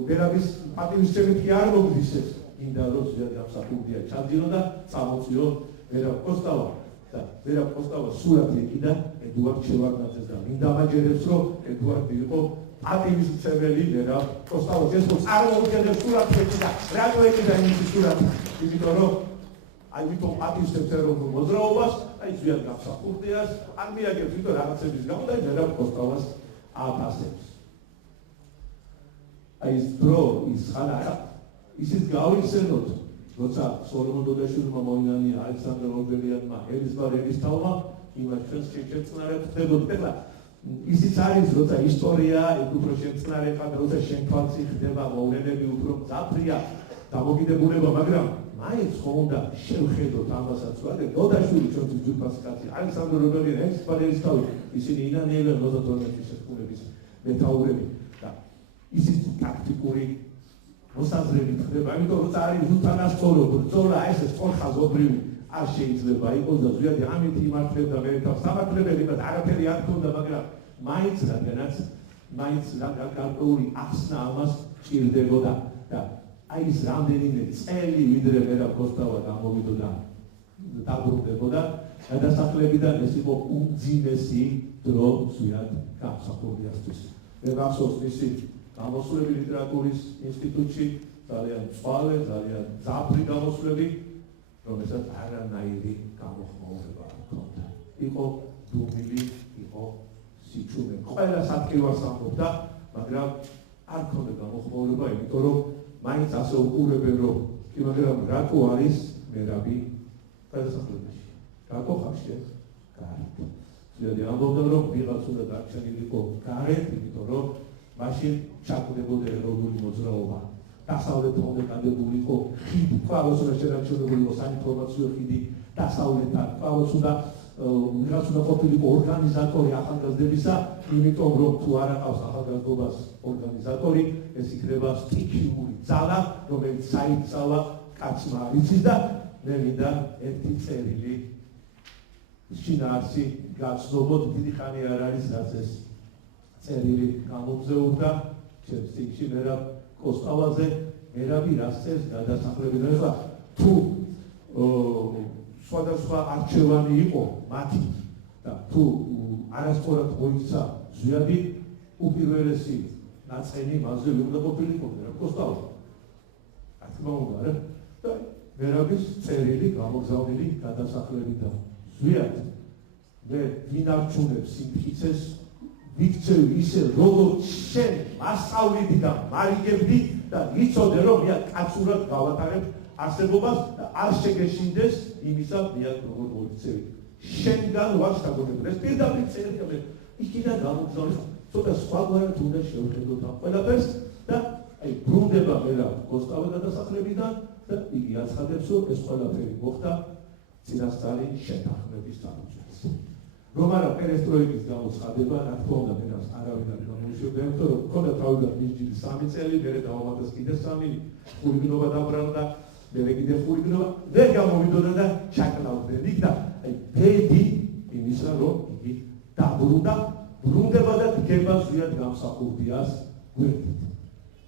ვერავის პატივისცემით კი არ მოგდისეს, გინდა რომ ზვიადი ამსახურდია ჩადიო და წამოწიო ვერა კოსტავა და ვერა კოსტავას სურათი ეკიდა ედუარდ შევარდნაძეს და მინდა ამაჯერებს რომ ედუარდი იყო პატივისცემელი ვერა კოსტავას ეს ხო წარმოუდგენელ სურათი ეკიდა. რატო ეკიდა იმის სურათი? იმიტომ რომ აი თვითონ პატივისცემს ეროვნულ მოძრაობას, აი ზვიად გამსახურდიას, ან მიაგებს თვითონ რაღაცების გამო და ვერა კოსტავას ააფასებს. აი ეს დრო ის ხანარა ისიც გავიხსენოთ, როცა სოლომონ დოდაშვილმა მოინანია ალექსანდრე ორბელიანმა ერისბარ ერისთავმა, იმას ჩვენს შეჭერწნარად ხდებოდა. ისიც არის, როცა ისტორია უფრო შემწყნარე ხარ, როცა შემთვალცი ხდება, მოვლენები უფრო მძაფრია, დამოკიდებულება, მაგრამ მაინც ხო უნდა შევხედოთ ამასაც, რომ დოდაშვილი ჩვენთვის ძვირფასი კაცი, ალექსანდრე ორბელიანი ერისბარ ერისთავი, ისინი ინანიებენ 32 შეთქმულების მეთაურები და ისიც ტაქტიკური მოსაზრებით ხდება, იმიტომ რომ არის უთანასწორო ბრძოლა, ეს სკოლხაზობრივი არ შეიძლება იყოს და ზვიადი ამით იმართებდა მერეთავს სამართლებელს, არაფერი არ ქონდა, მაგრამ მაინც გარკვეული ახსნა ამას ჭირდებოდა და აი ეს რამდენიმე წელი ვიდრე ვერა კოსტავა გამოვიდოდა დაბრუნდებოდა გადასახლებიდან, ეს იყო უმძიმესი დრო ზვიად გამსახურდიასთვის. მე გახსოვს მისი გამოსვლები ლიტერატურის ინსტიტუტში, ძალიან მწვავე, ძალიან მძაფრი გამოსვლები, რომელსაც არანაირი გამოხმაურება ჰქონდა. იყო დუმილი, იყო სიჩუმე. ყველა სათქივარს ამბობდა, მაგრამ არ ჰქონდა გამოხმაურება, იმიტომ რომ მაინც ასე უყურებენ, რომ კი, მაგრამ რატო არის მერაბი გადასახლებაში? რატო ხარშე? გარეთ. ზვიადი ამბობდა, რომ ვიღაც უნდა დარჩენილიყო გარეთ, იმიტომ რომ მაშინ ჩაკვდებოდა ეროვნული მოძრაობა. დასავლეთ უნდა გადებულიყო ხიდი, ყველას უნდა შერაცხებულიყო საინფორმაციო ხიდი დასავლეთთან, ყველას უნდა ვიღაც უნდა ყოფილიყო ორგანიზატორი ახალგაზრდებისა, იმიტომ რომ თუ არ აყავს ახალგაზრდობას ორგანიზატორი, ეს იქნება სტიქიური ძალა, რომელიც საიტსალა კაცმა იცის და მე მინდა ერთი წერილი შინაარსი გაცნობოთ, დიდი ხანი არ არის, რაც ეს წერილი გამოგზაურდა ჩემს წიგნში ვერა კოსტავაზე, მერაბი რას წერს გადასახლებიდან. ეხლა თუ სხვადასხვა არჩევანი იყო მათი და თუ არასწორად მოიქცა ზვიადი, უპირველესი ნაწენი მასზე უნდა ყოფილიყო ვერა კოსტავა. რა თქმა უნდა, რა და მერაბის წერილი გამოგზავნილი გადასახლებიდან. ზვიად მე ვინარჩუნებ სიმტკიცეს, ვიქცევ ისე როგორც შენ მასწავლები და მარიგებდი და იცოდე რომ მე კაცურად გავატარებ არსებობას და არ შეგეშინდეს იმისა მე როგორ მოიქცევი. შენგან ვარ შეგონებული. ეს პირდაპირ წერია მე იქიდან გამოგზავნეს, ცოტა სხვაგვარად უნდა შევხედოთ ამ ყველაფერს და აი ბრუნდება ვერა კოსტავა გადასახლებიდან და იგი აცხადებს რომ ეს ყველაფერი მოხდა წინასწარი შეთანხმების თანახმად. რომ არა პერესტროიკის გამოცხადება, რა თქმა უნდა, მერავს არავინ არ მეშვიდე იმიტომ რომ ქონდა თავიდან მიჯილი 3 წელი, მერე დავამატეს კიდე 3, ხურიგნობა დაბრალდა, მერე კიდე ხურიგნობა, ვერ გამოვიდოდა და ჩაკლავდნენ იქ და აი ბედი იმისა რომ იგი დაბრუნდა, ბრუნდება და დგება ზუსტად გამსახურდიას გვერდით.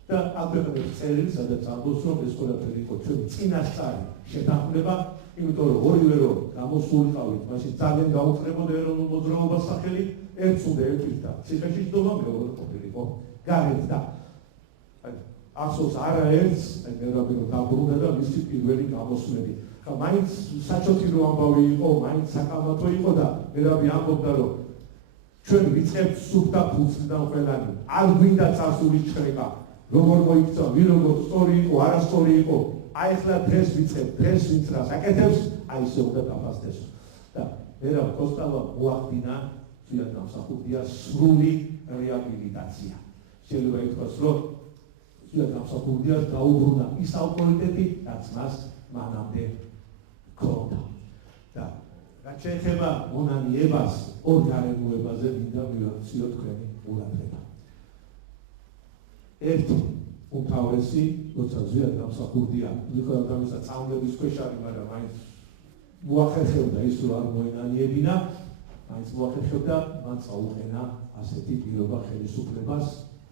და აგვეყნებს წერილი, სადაც ამბობს რომ ეს ყველაფერი იყო ჩვენი წინასწარი შეთანხმება, იმიტომ რომ ორივე რომ გამოსულიყავით, მაშინ ძალიან გაუწევოდა ეროვნულ მოძრაობას სახელი, ერთს უნდა ერთვისდა ციხეში ჯდომა, მეორე ყოფილიყო გარეთ და ახსოვს არაერთს მერაბი რომ დაბრუნდა და მისი პირველი გამოსვლები. ხა მაინც საჩოთირო ამბავი იყო, მაინც საკამათო იყო და მერაბი ამბობდა რომ ჩვენ ვიწყებთ სუფთა ფულსიდან ყველანი, არ გვინდა წასული ჭრება. როგორ მოიქცა, ვინ როგორ სწორი იყო, არასწორი იყო, აი ახლა დღეს ვიცებ, დღეს ვინც რას აკეთებს, აი ისე უნდა დაფასდეს. და მერაბ კოსტავა მოახდინა ზუსტად გამსახურდია სრული რეაბილიტაცია. შეიძლება ითქვას, რომ ზუსტად გამსახურდიას დაუბრუნა ის ავტორიტეტი, რაც მას მანამდე ჰქონდა. და რაც შეეხება მონანიებას, ორ გარემოებაზე მინდა მივაქციო თქვენი ყურადღება. ერთი უმთავრესი, როცა ზუსტად გამსახურდია, მიუხედავად ამისა წამლების ქვეშ არის, მაგრამ მაინც მოახერხებდა ის რომ არ მოენანიებინა, მაინც მოახერხებდა მან წაუყენა ასეთი პირობა ხელისუფლებას,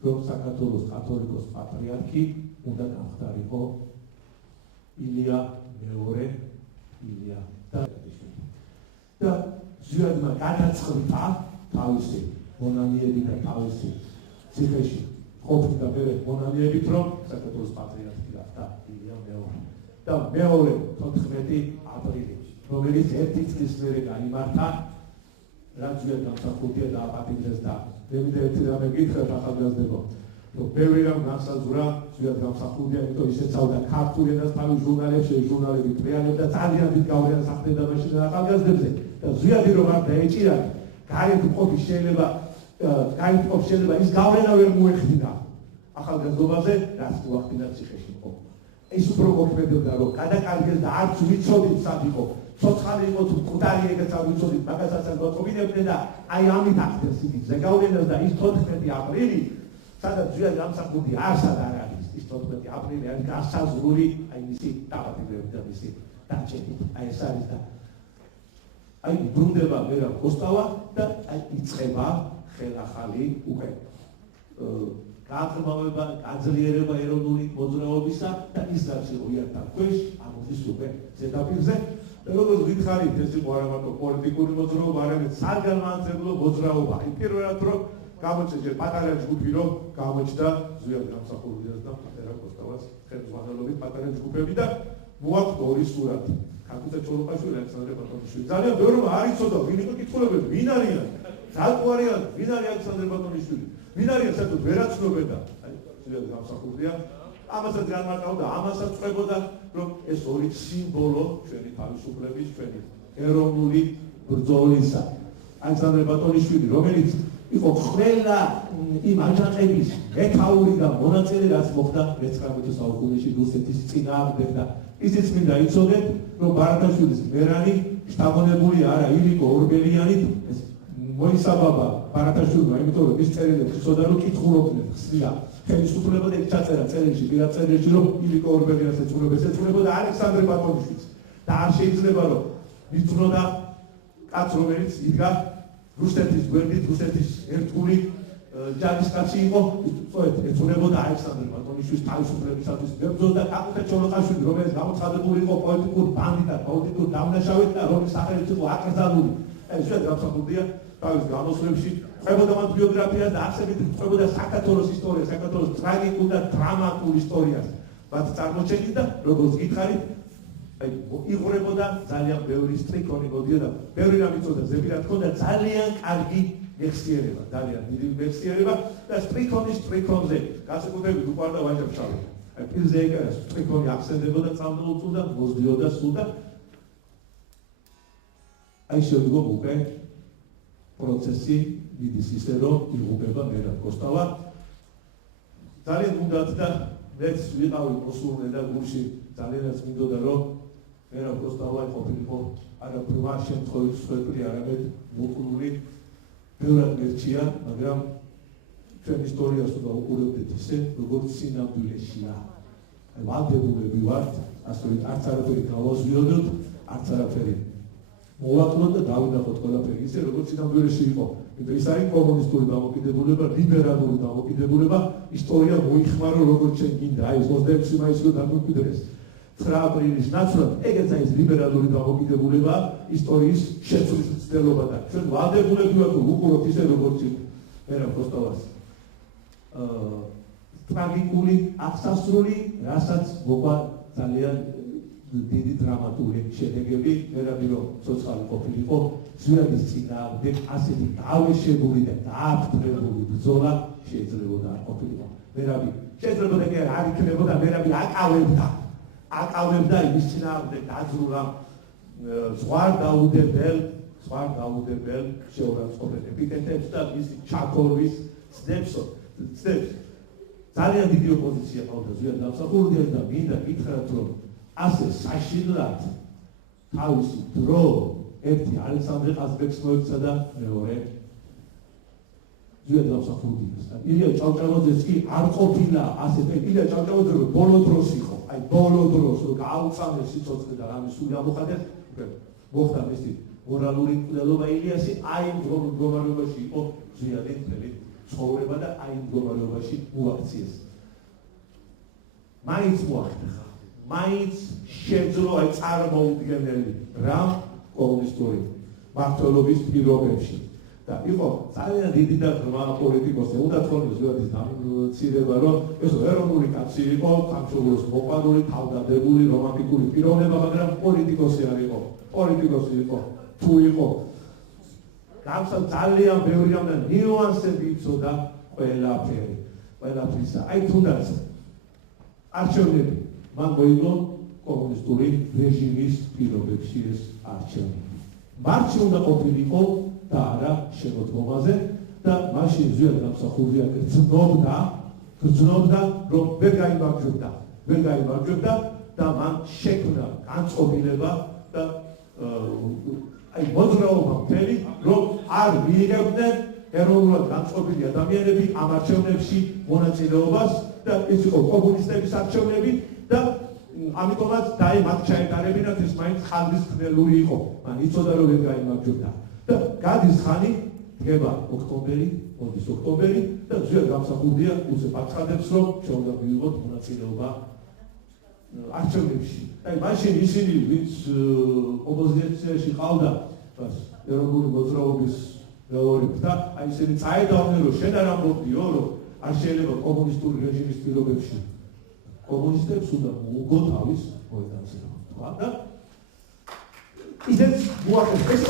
რომ საქართველოს კათოლიკოს პატრიარქი უნდა გამხდარიყო ილია მეორე ილია დაიშვილი. და ზუსტადმა გადაწყდა თავისი მონანიები და თავისი ციხეში ყოფნა მერე მონანიებით, რომ საქართველოს პატრიარქი გახდა ილია მეორე. და მეორე 14 აპრილი, რომელიც ერთი წლის მერე გაიმართა, რაც ზუსტად გამსახურდია დააპატიმრეს და მევიდა ერთი რამე გითხრათ ახალგაზრდებო, რომ ბევრი რამ განსაზღვრა ზუსტად გამსახურდია, იმიტომ ისეცავდა ქართულ ენას თავის ჟურნალებში, ჟურნალები ტრიალებდა, ძალიან დიდ გავლენას ახდენდა მაშინ ახალგაზრდებზე და ზუსტად რომ არ დაეჭირა, გარეთ მყოფი შეიძლება ის გავლენა ვერ მოეხდინა ახალგაზრდობაზე, რაც მოახდინა ციხეში იყო. ეს უფრო მოქმედებდა, რომ გადაკარგეს და არც ვიცოდით სად იყო, ცოცხალი იყო თუ მკვდარი ეგეც არ ვიცოდით, მაგასაც არ გვაწოვინებდნენ და აი ამით ახდენს იგი ზეგავლენას და ის 14 აპრილი, სადაც ზუსტად გამსახურდია არსად არ არის, ის 14 აპრილი არის განსაზღვრული, აი მისი დაპატიმრებით და მისი დაჭერით, აი ეს არის და აი ბრუნდება მერაბ კოსტავა და აი იწყება ხელახალი უკვე გააღრმავება, გაძლიერება ეროვნული მოძრაობისა და ის რაც იყო იარაღ ქვეშ, ამოდის უკვე ზედაპირზე. და როგორც გითხარით, ეს იყო არა მარტო პოლიტიკური მოძრაობა, არამედ საგანმანათლებლო მოძრაობა. აი პირველად რომ გამოჩნდა პატარა ჯგუფი, რომ გამოჩნდა ზუსტად გამსახურდიას და პატარა კოსტავას ხელმძღვანელობით პატარა ჯგუფები და მოაქვთ ორი სურათი. ქაკუცა ჩოლოყაშვილი, ალექსანდრე ბატონიშვილი. ძალიან ბევრმა არ იცოდა, ვინ იყო კითხულობები, ვინ არიან? ძალკო არიან, ვინ არის ალექსანდრე ბატონიშვილი? ვინ არის საერთოდ ვერაცნობდა? აი ზუსტად გამსახურდია. ამასაც განმარტავდა, ამასაც წვებოდა, რომ ეს ორი სიმბოლო ჩვენი თავისუფლების, ჩვენი ეროვნული ბრძოლისა. ალექსანდრე ბატონიშვილი, რომელიც იყო ყველა იმ აჯანყების მეთაური და მონაწილე, რაც მოხდა მე-19 საუკუნეში რუსეთის წინააღმდეგ და ისიც მინდა იცოდეთ, რომ ბარათაშვილის მერანი შთაგონებული არა ილიკო ორბელიანით, ეს მოისაბაბა ბარათაშვილმა, იმიტომ რომ ის წერილებს იცოდა, რომ კითხულობდნენ ხსნიდა ხელისუფლება და ჩაწერა წერილში, პირად წერილში, რომ ილიკო ორბელიანს ეწურებოდა ალექსანდრე ბატონიშვილს და არ შეიძლება რომ მიწვროდა კაც, რომელიც იდგა რუსეთის გვერდით, რუსეთის ერთგული ჯარისკაცი იყო, ეწურებოდა ალექსანდრე ბატონიშვილის თავისუფლებისათვის მებრძოლ და ქაკუცა ჩოლოყაშვილი, რომელიც გამოცხადებული იყო პოლიტიკურ ბანდიტად, პოლიტიკურ დამნაშავედ და რომლის სახელიც იყო აკრძალული. ეს ზუსტად გამსახურდია თავის გამოსვლებში, ყვებოდა მათ ბიოგრაფიას და არსებით ყვებოდა საქართველოს ისტორიას, საქართველოს ტრაგიკულ და დრამატულ ისტორიას. მათ წარმოჩენით და როგორც გითხარით, აი იღურებოდა ძალიან ბევრი სტრიქონი მოდიოდა, ბევრი რამ იცოდა, ზებირად ჰქონდა ძალიან კარგი მეხსიერება, ძალიან დიდი მეხსიერება და სტრიქონზე განსაკუთრებით უყვარდა ვაჟა-ფშავი. აი პირზე ეკარა სტრიქონი ახსენდებოდა, წამოუწუნდა, მოძიოდა სულ და აი შემდგომ უკვე პროცესი მიდის ისე, რომ იღუპება მერაბ კოსტავა. ძალიან უნდათ და მეც ვიყავი მოსულნე და გულში ძალიანაც მინდოდა, რომ მერაბ კოსტავა ყოფილიყო არა პრივა შემთხვევის სვეტრი, არამედ მოკლული ბევრად მერჩია, მაგრამ ჩვენ ისტორიას თუ გავუყურებდეთ ისე, როგორც სინამდვილეშია. ვალდებულები ვართ, ასე არც არაფერი გავაზვიოდოთ, არც არაფერი მოვაკლოთ და დავინახოთ ყველაფერი ისე, როგორც სინამდვილეში იყო. ეს არის კომუნისტური დამოკიდებულება, ლიბერალური დამოკიდებულება, ისტორია მოიხმარო როგორც შენ გინდა, აი 26 მაისს რო დამკვიდრეს. 9 აპრილის ნაცვლად, ეგეც არის ლიბერალური დამოკიდებულება, ისტორიის შეცვლის მცდელობა და ჩვენ ვალდებულები ვართ ვუყუროთ ისე, როგორც იყო. მერე პროსტოვას. ტრაგიკული აღსასრული, რასაც მოყვა ძალიან დიდი დრამატული შედეგები, მერაბი რომ ცოცხალი ყოფილიყო, ზვიადის წინააღმდეგ ასეთი დავეშებული და დააფრთხებული ბრძოლა შეიძლებოდა არ ყოფილიყო. მერაბი შეიძლებოდა კი არ იქნებოდა, მერაბი აკავებდა იმის წინააღმდეგ დაძრულა ზღვარ დაუდებელ შეურაცხყოფელ ეპიტეტებს და მისი ჩაქორვის ცდებს ძალიან დიდი ოპოზიცია ყავდა ზვიად დამსახურდიას და მინდა გითხრათ რომ ასე საშინლად თავისი დრო ერთი ალექსანდრე ყაზბეგს მოექცა და მეორე ზვიად დამსახურდიას. ილია ჭავჭავაძეს კი არ ყოფილა ასე ილია ჭავჭავაძე რომ ბოლო დროს იყო, აი ბოლო დროს რომ გაუწამეს სიცოცხლე და რამე სული ამოხადეს, მოხდა მისი მორალური მკვლელობა ილიასი, აი მდგომარეობაში იყო ზვიადი მთელი ცხოვრება და აი მდგომარეობაში უაქციეს. მაინც მოახერხა, მაინც შეძლო აი წარმოუდგენელი რამ კომუნისტური მმართველობის პირობებში და იყო ძალიან დიდი და ღრმა პოლიტიკოსი. უნდა თქვენ ზვიადის დამცირება, რომ ეს ეროვნული კაცი იყო, სამშობლოს მოყვარული, თავდადებული, რომანტიკული პიროვნება, მაგრამ პოლიტიკოსი არ იყო. პოლიტიკოსი იყო, თუ იყო ძალიან ბევრი და ნიუანსები იცოდა ყველაფრისა. აი თუნდაც არჩევნები მან მოიგო კომუნისტური რეჟიმის პირობებში ეს არჩევნები. მარჩი უნდა ყოფილიყო და არა შემოდგომაზე და მაშინ ზვიად დამსახურდია გრძნობდა რომ ვერ გაიმარჯვებდა და მან შექმნა განწყობილება და აი მოძრაობა მთელი რომ არ მიიღებდნენ ეროვნულად განწყობილი ადამიანები ამ არჩევნებში მონაწილეობას და ეს იყო კომუნისტების არჩევნები და ამიტომაც მათ ჩაეტარებინათ ეს მაინც ხალხისმხნელური იყო. მან იცოდა რომ ვერ გაიმარჯვებდა და გადის ხანი დგება ოქტომბერი, მოდის ოქტომბერი და ზვიად დამსახურდია უცებ აცხადებს რომ შეუძლია მიიღოთ მონაწილეობა არჩევნებში. აი მაშინ ისინი ვინც ოპოზიციაში ყავდა ეროვნული მოძრაობის მეომრები და აი ისინი წაედავდნენ რომ შენ არ ამბობდიო რომ არ შეიძლება კომუნისტური რეჟიმის პირობებში კომუნისტებს უნდა მოუგო თავის მოედანზე და ისეც მოახერხა ეს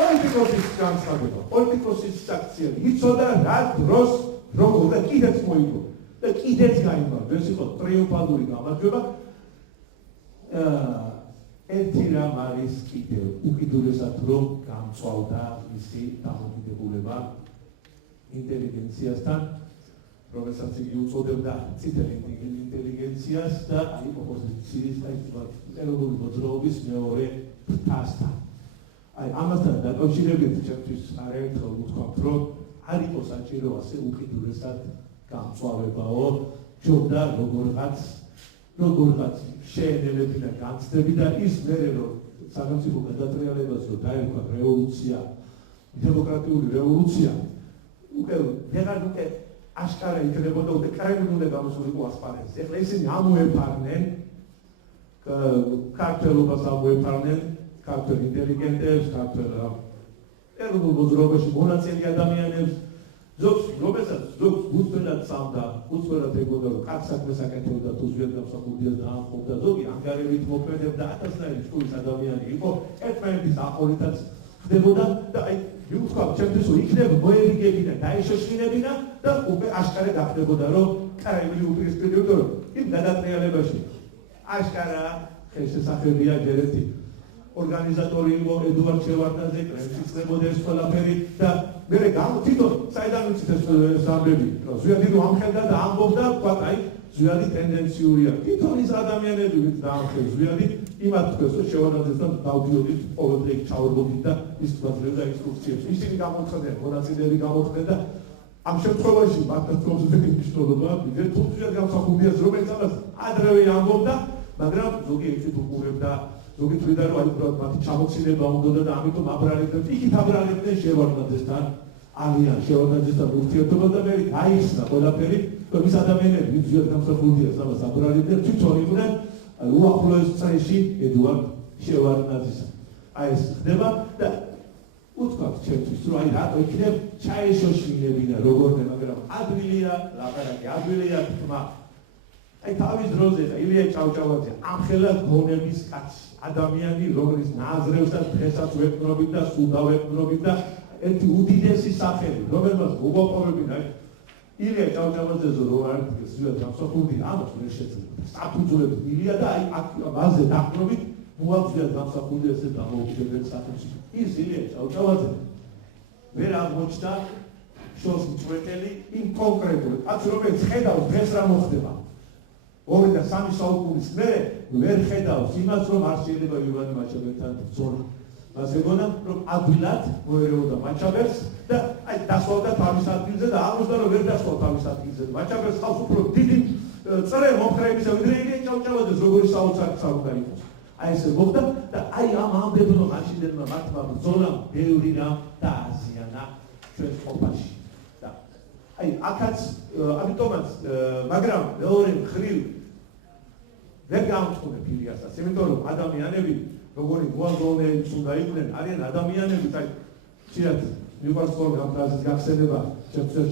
პოლიტიკოსის განცხადება, პოლიტიკოსის აქციები იცოდა რა დროს რომ და კიდეც მოიგო და კიდეც გაიმარჯვა. ეს იყო ტრიუმფალური გამარჯვება. ერთი რამ არის კიდევ უკიდურესად რომ გამწვავდა მისი დამოკიდებულება ინტელიგენციასთან, რომელსაც იგი უწოდებდა წითელი ინტელიგენციას და აი ოპოზიციის ეროვნული მოძრაობის მეორე ფრთასთან. აი ამასთან დაკავშირებით ჩემთვის არაერთხელ ვუთქვამთ რომ არ იყო საჭირო ასე უკიდურესად გამწვავებაო, ჯობდა როგორღაც შეენელებინა განცდები და ის მერე რომ სახელმწიფო გადატრიალებას რომ დაერქვა რევოლუცია, დემოკრატიული რევოლუცია, უკვე აშკარა იქნებოდა უკვე კრემლი უნდა გამოსულიყო ასპარეზზე. ეხლა ისინი ამოეფარნენ ქართველობას, ამოეფარნენ ქართველ ინტელიგენტებს, ქართველ ეროვნულ მოძრაობაში მონაწილე ადამიანებს, რომელსაც უცვლელად წამდა, უცვლელად ეგონდა რომ კარგ საქმეს აკეთებდა, თუ ზვიად დამსახურდიას დაამხობდა, ზოგი ანგარებით მოქმედებდა, ათასნაირი სკოლის ადამიანი იყო, ერთმანეთის აყოლითაც ხდებოდა და აი ვთქვა ჩემთვის რომ იქნება მოერიგებინა, დაეშოშინებინა და უკვე აშკარა გახდებოდა რომ კრემლი უპირისპირდებოდა რომ იმ გადატრიალებაში აშკარა შესაძლებელია ჯერეთი ორგანიზატორი იყო ედუარდ შევარდნაძე, კრემლში ხდებოდა ეს ყველაფერი და მე თვითონ საიდან ვიცით ეს ამბები, ზვიადი რომ ამხელდა და ამბობდა, თქვა აი ზვიადი ტენდენციურია. თვითონ ის ადამიანები ვინც დაამხეს ზვიადი იმათ თქვეს რომ შევარდნაძესთან დავდიოდით ყოველდღე ჩავერბოდით და ის გვაძლევდა ინსტრუქციებს. ისინი გამოთხრდნენ, მონაწილეები გამოთხრდნენ და ამ შემთხვევაში მათთან კონსულტატივი მნიშვნელობა მიდე თუმცა გამსახურდიას რომელიც ამას ადრევე ამბობდა, მაგრამ ზოგი ეჭვით უყურებდა, ზოგი თვითონ რომ აი უბრალოდ მათი ჩამოცინება უნდა და ამიტომ აბრალებდნენ, იქით აბრალებდნენ შევარდნაძესთან, ალიან შევარდნაძესთან ურთიერთობა და მე გაიხსნა ყველაფერი, რომ ის ადამიანები ვიძიოთ გამსახურდიას ამას აბრალებდნენ, თვითონ იყვნენ უახლოეს წრეში ედუარდ შევარდნაძისა. აი ეს ხდება და უთხარ ჩემთვის რომ აი რატო იქნებ ჩაეშოშინებინა როგორმე, მაგრამ ადვილია, ლაპარაკი ადვილია თქმა. აი თავის დროზე ილია ჭავჭავაძე ამხელა გონების კაცი, ადამიანი რომლის ნაზრევს და დღესაც ვეკნობით და სულ დავეკნობით და ერთი უდიდესი სახელი, რომელმაც მოგაყოლებინა ილია ჭავჭავაძეზე რო არ ისე გამსახურდი ამას ვერ შეძლებს. საფუძვლებს ილია და აი აქ ბაზე დაყრობით მოაქვს გამსახურდი ესე დამოუკიდებელ სახელმწიფო. ის ილია ჭავჭავაძე ვერ აღმოჩნდა შორს მწვეტელი იმ კონკრეტულ კაცს, რომელიც ხედავს დღეს რა მოხდება. 2 და 3 საუკუნის მერე ვერ ხედავს იმას, რომ არ შეიძლება ივანე მაჩაბელთან ბრძოლა. მას ეგონა, რომ ადვილად მოერეოდა მაჩაბელს და აი დასვავდა თავის ადგილზე და აღმოჩნდა, რომ ვერ დასვავ თავის ადგილზე. მაჩაბელს ხავს უფრო დიდი წრე მომხრეებისა, ვიდრე ილია ჭავჭავაძეს, როგორი საოცარი უნდა იყოს. აი ესე მოხდა და აი ამ ამბებმა მაშინდელმა მათმა ბრძოლამ ბევრი რამ დააზიანა ჩვენს ყოფაში. და აი აქაც ამიტომაც მაგრამ მეორე მხრივ ვერ გამწუნებ ილიასაც, იმიტომ რომ ადამიანები როგორი მოაზროვნეებს უნდა იყვნენ, არიან ადამიანები, აი შეიძლება მიყვარს ხოლმე ამ ფრაზის გახსენება,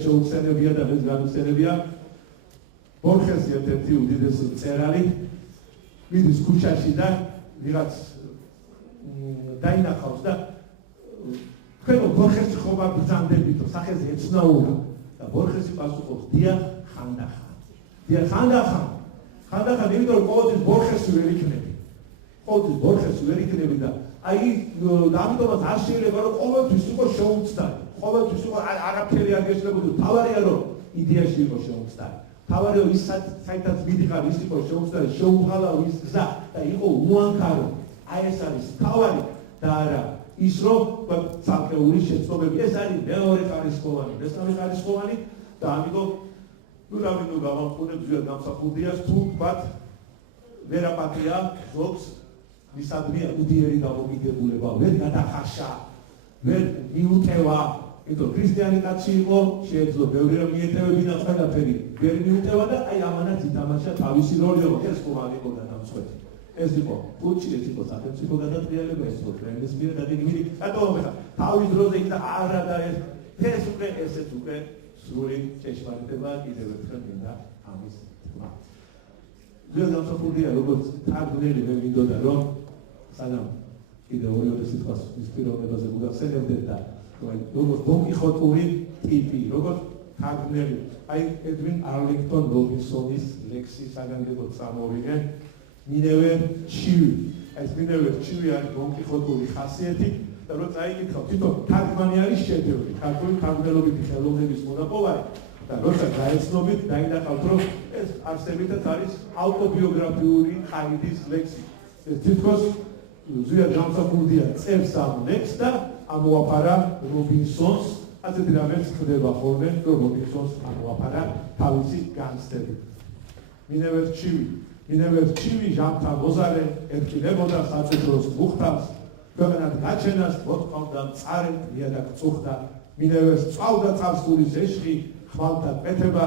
შეუხსენებია და ეს განხსენებია ბორხეს ერთ-ერთი უდიდესი მწერალი მიდის ქუჩაში და ვიღაც დაინახავს და თქვენ ბორხეს ხომ არ ბრძანდებით, სახეზე ეცნაურა და ბორხესი პასუხობს, დიახ, ხანდახან. დიახ, ხანდახან. ხანდახან იმიტომ რომ ყოველთვის ბორხესი ვერ იქნები. ყოველთვის ბორხესი ვერ იქნები და აი ამიტომაც არ შეიძლება რომ ყოველთვის იყოს შეუმცდარი. ყოველთვის იყო არაფერი არ გეშლებოდა. თავარია რომ იდეაში იყოს შეუმცდარი. თავარია ის საერთოდ მიდიხარ ის იყო შეუმცდარი, შეუღალა ის გზა და იყო უანკარო. აი ეს არის თავარი და არა ის რომ ცალკეული შეცდომები. ეს არის მეორე ხარისხოვანი, მესამე ხარისხოვანი და ამიტომ ნუ გამოვყურებ ზუსტად გამსახურდიას თუ ვთქვათ ვერაპატია ზოგს მისადმი უდიერი დამოკიდებულება ვერ გადახარშა, ვერ მიუტევა, იმიტომ ქრისტიანი კაცი იყო, შეეძლო ბევრი რამ მიეტევებინა ყველაფერი, ვერ მიუტევა და აი ამანაც ითამაშა თავისი როლი, რომ ეს ხომ იყო და დამწყვეტი. ეს იყო პუჩი, ეს იყო სახელმწიფო გადატრიალება, ეს იყო პრემიის მიერ დაგეგმილი. რატომ ხა თავის დროზე იქ და არა და ეს უკვე ესეც უკვე სრული ჭეშმარიტება კიდევ ერთხელ მინდა ამის თქმა. ზოგადად გამსახურდია როგორც თარგმნელი მე მინდოდა რომ სანამ კიდევ ორი სიტყვას ის პიროვნებაზე მოგახსენებდეთ და როგორც დონკიხოტური ტიპი, როგორც თარგმნელი. აი ედვინ არლინგტონ რობინსონის ლექსი საგანგებოდ წამოვიღე მინევე ჩივი. ეს მინევე ჩივი არის დონკიხოტური ხასიათი და რო წაიკითხავ, თვითონ თარგმანი არის შედევრი, ქართული თარგმნელობითი ხელოვნების მონაპოვარი და როცა გაეცნობით, დაინახავთ, რომ ეს არსებითად არის ავტობიოგრაფიული ყაიდის ლექსი. ეს თითქოს ზუსტად გამსახურდია წერს ამ ლექსს და ამოაფარა რობინსონს, ასეთი რამეც ხდება ხოლმე, რომ რობინსონს ამოაფარა თავისი განცდებით. მინევერ ჩივი ჟამთა მოზარე ერკინებოდა საწუთროს მუხტავს, ქვეყნად გაჩენას მოთხოვდა მწარედ ნიადაგ წუხდა, მინევერს წავდა წარსულის ეშხი, ხვალთა პეთება,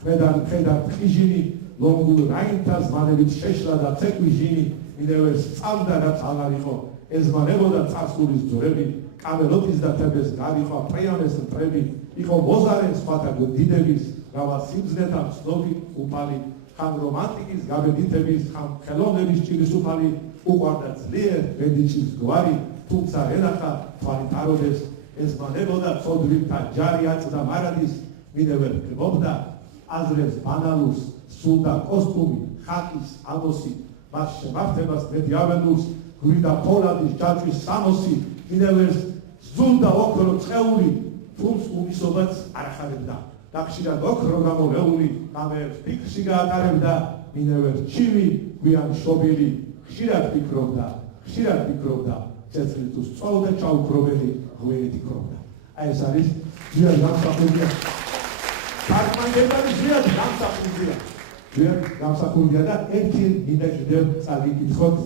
ხედარ ტყიჟინი, ლონგულ რაინთა ზმანებით შეშლა და ცეკვი ჟინი, მინევერს წავდა რაც აღარ იყო, ეზმანებოდა წარსულის ძვრები, კამელოტის და თებეს გავიყვა პრეამეს მტრები, იყო მოზარე სხვათა დიდების, რავა სიმძნეთა ცნობი უფალი, ხან რომანტიკის გაბედითების, ხან ხელოვნების ჭირისუფალი, უყვარდა ძლიერ ბედიჩის გვარი, თუმცა ენახა თვალი ტაროდეს, ეზმანებოდა ცოდვილთა ჯარი აწდა მარადის, მინევერ გმობდა აზრებს ბანალურს, სულდა კოსტუმი, ხაკის ამოსი, მას შემართებას მედიავენურს, გვიდა ფოლადის ჯაჭვის სამოსი, მინევერს ზულდა ოქრო წეული, თუმს უმისობაც არ ახარებდა. და ხშირად ოქრო გამოლეული, გამეებს ფიქრში გაატარებდა, მინევერ ჩივი, გვიან შობილი, ხშირად ფიქრობდა, ცეცხლით თუ სწოვდა, ჩაუქრობელი, ღვინით იქრობდა. აი ეს არის ზუსტად გამსახურდია. თარგმანები ზიად გამსახურდია. ზიად გამსახურდია და ერთი მინდა კიდევ წაგიკითხოთ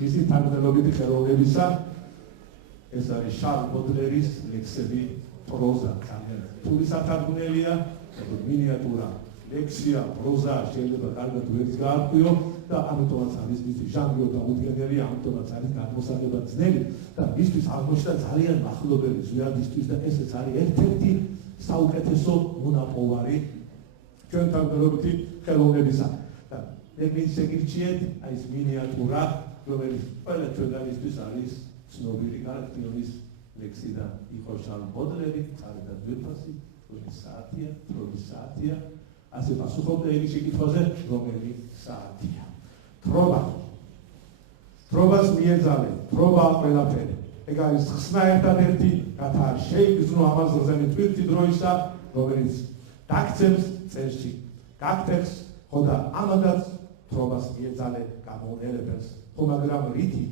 მისი თარგმანობითი ხელოვნებისა. ეს არის შარლ ბოდლერის ლექსები პროზა. ძალიან რთული სათარგმნელია, მინიატურა, ლექსია, პროზა შეიძლება კარგად ვერც გაარკვიო და ამიტომაც არის მისი ჟანრი და უდგენელი, ამიტომაც არის გადმოსაღება ძნელი და მისთვის აღმოჩნდა ძალიან მახლობელი ზვიადისთვის და ესეც არის ერთ-ერთი საუკეთესო მონაპოვარი ჩვენ თარგმნობითი ხელოვნებისა. და მე გიშეგირჩიეთ აი ეს მინიატურა, რომელიც ყველა ჩვენგანისთვის არის ცნობილი გარანტიონის ლექსი და იყო შარლ ბოდლერი, წარიდა ძვირფასი, თროის საათია, ასე პასუხობდა იგი შეკითხვაზე, რომელი საათია. თრობას მიეძალე, თრობა ყველაფერი. ეგ არის ხსნა ერთადერთი, რათა არ შეიგრძნო ამას რძენი თვირთი დროისა, რომელიც დაგცემს წერში, გაგტეხს, ხო და ამადაც თრობას მიეძალე გამოუნერებელს, ხო მაგრამ რითი,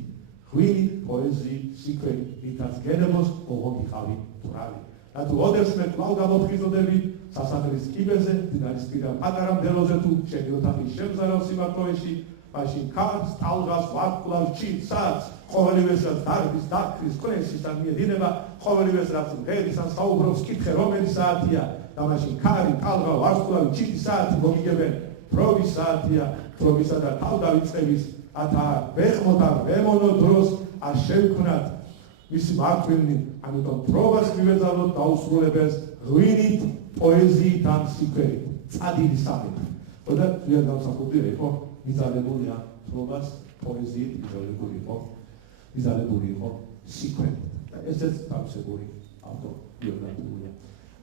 ღვინი, პოეზიი, სიკველი, რითაც გენებოს, ოღონდ იყავი თვრალი. რატო ოდერს მე კვლავ გამოფხიზლდები სასახლის კიბეზე, დინარისპირა პატარა მდელოზე თუ შენი ოთახი შემზარავ სიმართლეში, მაშინ ქარს, ტალღას, ვარდკლავს, ჩიტს, საათს, ყოველივესაც დარბის, დაქრის, კლენსის და მიედინება, ყოველივეს რაც მღერის ან საუბრობს, კითხე რომელი საათია და მაშინ ქარი, ტალღა, ვარდკლავი, ჩიტი, საათი მომიგებენ, თრობის საათია, თრობისა და თავდავიწყების, ათა ვეხმოთ არ ვემონო დროს, არ შევქმნათ მისი მარტვილი, ამიტომ თრობას მივეძალოთ დაუსრულებელს ღვინით, პოეზიით ან სიკვდილით, წადილი სამეთ. და ზუსტად გამსახურდია იყო მიზალებულია თრობას პოეზიით მიზალებული იყო სიკვდილით. და ესეც თავისებური ავტობიოგრაფია.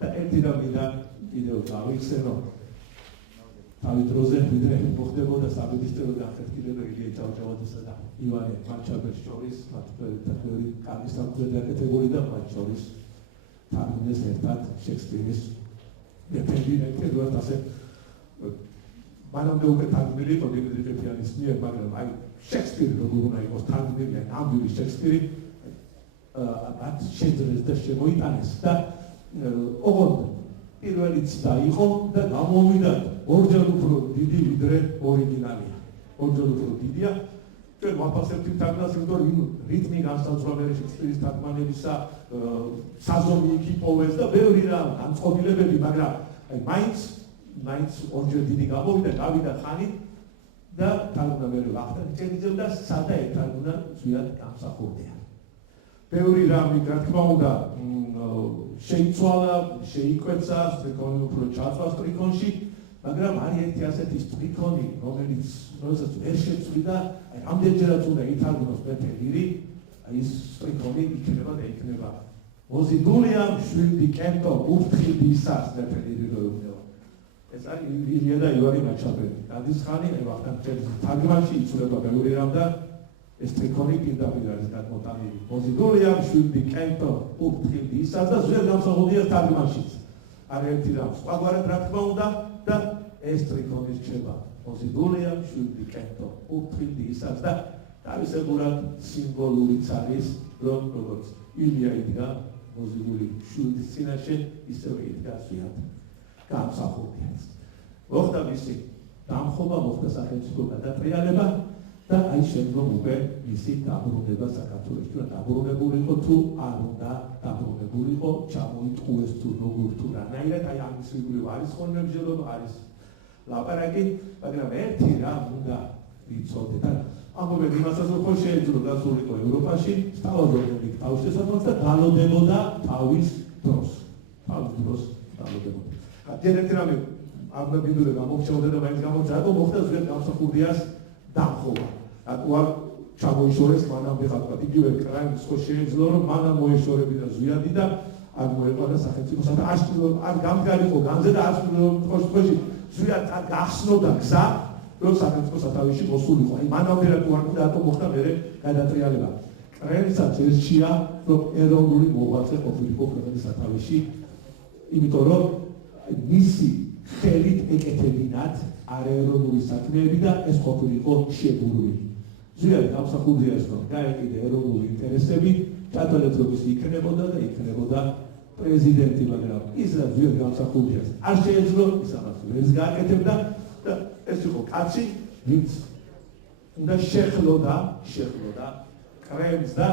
და ერთი და მინდა კიდევ გავიხსენო თავი დროზე ვიდრე მოხდებოდა საბედისწერო განხეთქილება ჭავჭავაძესა და ივანე მაჩაბელის შორის, მათ პირველი კარგი სამხედრო კატეგორია და მათ შორის თარგმნეს ერთად შექსპირის მეფედინეთად ასე მანამდე უკვე თარგმნილი იყო დიმიტრი ყიფიანის მიერ, მაგრამ აი შექსპირი როგორ უნდა იყოს თარგმნილი, ნამდვილი შექსპირი მათ შეძლეს და შემოიტანეს და ოღონდ პირველი ცდა იყო და გამოვიდა ორჯერ უფრო დიდი ვიდრე ორიგინალია. ორჯერ უფრო დიდია. ჩვენ ვაფასებთ იმ თარგმნას, იმიტომ რომ რიტმი განსაცვლელი შექსპირის თარგმანებისა, საზომი იქ იპოვეს და ბევრი რამ განწყობილებები, მაგრამ აი მაინც ორჯერ დიდი გამოვიდა, გავიდა ხანი და თარგმნა ვერ ვახდა წელიწადს და სადა ეთარგმნა ზუსტად გამსახურდია. ბევრი რამ რა თქმა უნდა შეიცვალა, შეიკვეცა, სტრიქონი უფრო ჩაწვა სტრიქონში, მაგრამ არის ერთი ასეთი სტრიქონი, რომელიც როდესაც ვერ შეცვლიდა, აი რამდენჯერაც უნდა ითარგმნოს მეფელირი, აი ეს სტრიქონი იქნება და იქნება. მოზიდულია მშვიდი კენტო, უფრთხილდი ისას მეფელირი როეუნევა. ეს არის ილია და ივანე მაჩაბელი. გადის ხანი, აი ვახტანგ თარგმანში იცვლება ბევრი რამ და ეს სტრიქონი პირდაპირ არის გადმოტანილი. მოზიდულია მშვიდი კენტო, უფრთხილდი ისას და ზუსტად გამსახურდია თარგმანშიც. არის ერთი რამ სხვაგვარად რა თქმა უნდა და ეს სტრიქონი რჩება. მოზიდულია მშვიდი კენტო, უფრთხილდი ისას და თავისებურად სიმბოლურიც არის, რომ როგორც ილია იდგა მოზიდული მშვიდის წინაშე, ისევე იდგა ზუსტად გამსახურდია. მოხდა მისი დამხობა, მოხდა სახელმწიფო გადატრიალება და აი შემდგომ უკვე მისი დაბრუნება საქართველოში. დაბრუნებული იყო თუ არ უნდა დაბრუნებული იყო, ჩამოიტყუეს თუ როგორ თუ რანაირად, აი ამის იგივე არის ხონმებრძოლობა, არის ლაპარაკი, მაგრამ ერთი რამ უნდა ვიცოდეთ და ამბობენ იმასაც რომ ხო შეიძლება გასულიყო ევროპაში, სტავადობდი თავის შესაძლებლად და დალოდებოდა თავის დროს. დალოდებოდა. ერთ რამე აღდა ბიდური გამორჩეოდა და მაინც გამორჩა, რატომ მოხდა ზუსტად გამსახურდიას დამხობა. რატო არ ჩამოიშორეს მანამდე ხალხად, იგივე კრაიმს ხო შეიძლება რომ მანამ მოეშორებინა ზვიადი და არ მოეყარა სახელმწიფოსა და არ გამგარიყო განზე და არ ყოველთვის ზვიად გახსნოდა გზა, რომ სახელმწიფო სათავეში მოსულიყო. აი მანამდე რატო მოხდა მერე გადატრიალება. კრაიმსაც ერთშია, რომ ეროვნული მოღვაწე ყოფილიყო ქვეყნის სათავეში, იმიტომ რომ მისი ხელით ეკეთებინათ არაეროვნული საქმეები და ეს ყოფილიყო შეგურული. ზუსტად გამსახურდია ის რომ გაეყიდა ეროვნული ინტერესები, ჩათვალეთ რომ ის იქნებოდა და იქნებოდა პრეზიდენტი, მაგრამ ის რა ზუსტად გამსახურდია. არ შეეძლო ის ამას ვერც გააკეთებდა და ეს იყო კაცი, ვინც უნდა შეხლოდა კრემს და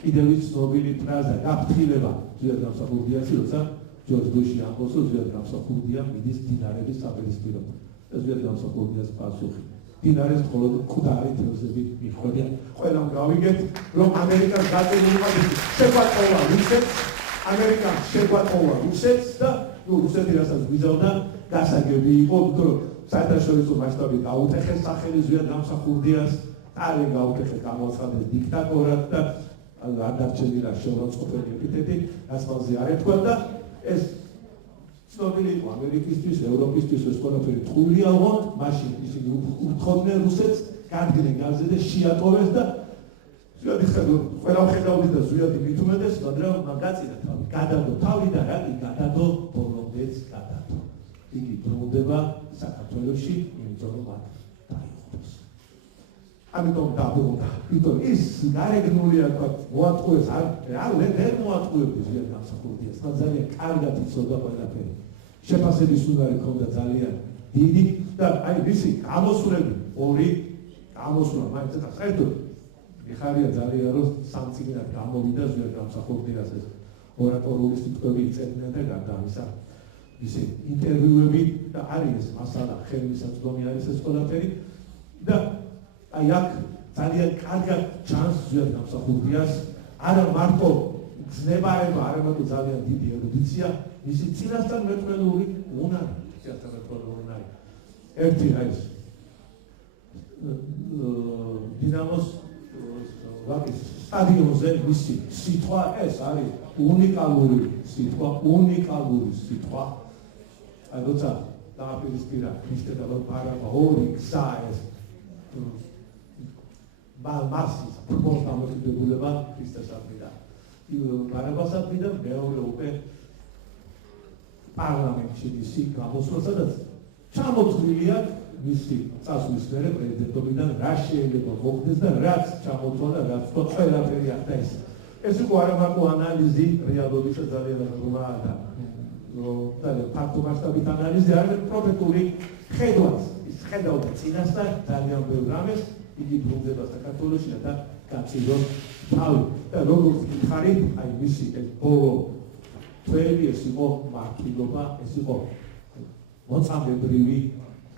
კიდევ ის ცნობილი ფრაზა გაფრთხილება ზუსტად გამსახურდია, როცა ჯორჯ ბუში ამბობს, რომ ზუსტად გამსახურდია მიდის დინარების საპირისპიროდ. ეს ზუსტად გამსახურდიას პასუხი. დინარეს მხოლოდ მკვდარი თევზები მიჰყვებიან. ყველამ გავიგეთ, რომ ამერიკას გაწეულიყავ შეგვატოვა რუსეთს, ამერიკამ შეგვატოვა რუსეთს და რუსეთი რასაც გვიზავდა, გასაგები იყო, რომ საერთაშორისო მასშტაბით აუტეხეს სახელი ზუსტად გამსახურდიას, არ გაუკეთეს გამოაცხადეს დიქტატორად და არ დარჩენილა შეურაცხყოფელი ეპითეტი, რაც მასზე არ ეთქვა და ეს ცნობილი იყო ამერიკისთვის, ევროპისთვის, ეს ყველაფერი თხული ალბათ, მაშინ ისინი უთხოვდნენ რუსეთს, გადგნენ გაზზე და შეატოვეს და ზუსტად ყველა ხედავდი და ზუსტად მithumedes, მაგრამ გაწირა თავი, გადადო თავი და რატი გადადო, ბოლომდეც გადადო. იგი ბრუნდება საქართველოში, იმიტომ რომ მათ დაიღუპეს. ამიტომ დაბრუნდა. იმიტომ ის გარეგნულია თქვა, მოატყუეს არ ვერ მოატყუებდეს ზუსტად გამსახურდიას, მაგრამ ძალიან კარგად იცოდა ყველაფერი. შეფასების უნარი ჰქონდა ძალიან დიდი და აი მისი გამოსვლები ორი გამოსვლა მაინც და საერთოდ მიხარია ძალიან რომ სამწიგნად გამოვიდა ზუსტად გამსახურდიას ეს ორატორული სიტყვები იწერდნენ და გარდა ამისა ისე ინტერვიუები და არის ეს მასალა ხელმისაწვდომი არის ეს ყველაფერი და აი აქ ძალიან კარგად ჩანს ზუსტად გამსახურდიას არა მარტო ზნებარება, არა მარტო ძალიან დიდი ერუდიცია, მისი წინასწარ მეტყველური უნარი, ერთი არის დინამოს ვაკის სტადიონზე მისი სიტყვა ეს არის უნიკალური სიტყვა. აი როცა დააპირისპირა ქრისტე და პარამა ორი გზა ეს მასის პროპორცია დამოკიდებულება ქრისტესადმი და პარაბასადმი და მეორე უკვე პარლამენტში მისი გამოსვლა, სადაც ჩამოთვლილია მისი წასვლის მერე პრეზიდენტობიდან რა შეიძლება მოხდეს და რაც ჩამოთვალა და რაც ყველაფერი ახლა ეს იყო არა მარტო ანალიზი რეალობის ძალიან რთულა და ძალიან ფაქტო მასშტაბით ანალიზი, არამედ პროფეტული ხედვაც ის ხედავდა წინასწარ ძალიან ბევრ რამეს იგი ბრუნდება საქართველოში და გაწიროს თავი და როგორც გითხარით, აი მისი ეს ბოლო თვეები ეს იყო მართლობა, ეს იყო მოწამებრივი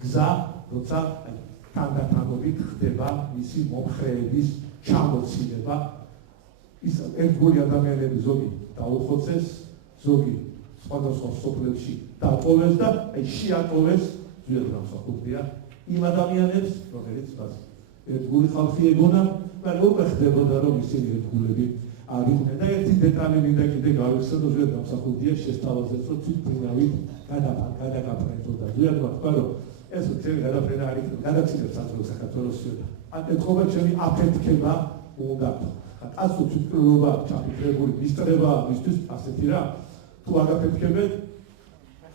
გზა, როცა თანდათანობით ხდება მისი მომხრეების ჩამოცინება. ის ერთგული ადამიანები ზოგი დაუხოცეს, ზოგი სხვადასხვა სოფლებში დატოვეს და აი შეატოვეს ზუსტად გამსახურდია იმ ადამიანებს, რომელიც მას ერთგული ხალხი ეგონა, მაგრამ უკვე ხდებოდა რომ ისინი ერთგულები არ იყვნენ და ერთი დეტალი მინდა კიდე გავიხსენო ზუსტად გამსახურდია შესთავაზეს, რომ თვითმფრინავით გადაგაფრენდოდა. ზუსტად ვთქვა რომ ეს ძელი გადაფრენა არ იქნება, გადაცილებს საზღვაო საქართველოსში და აკეთობა ჩემი აფეთქება უნდა. კაცო თვითმფრინობა ჩაფიქრებული მისტრება მისთვის ასეთი რა თუ აგაფეთქებენ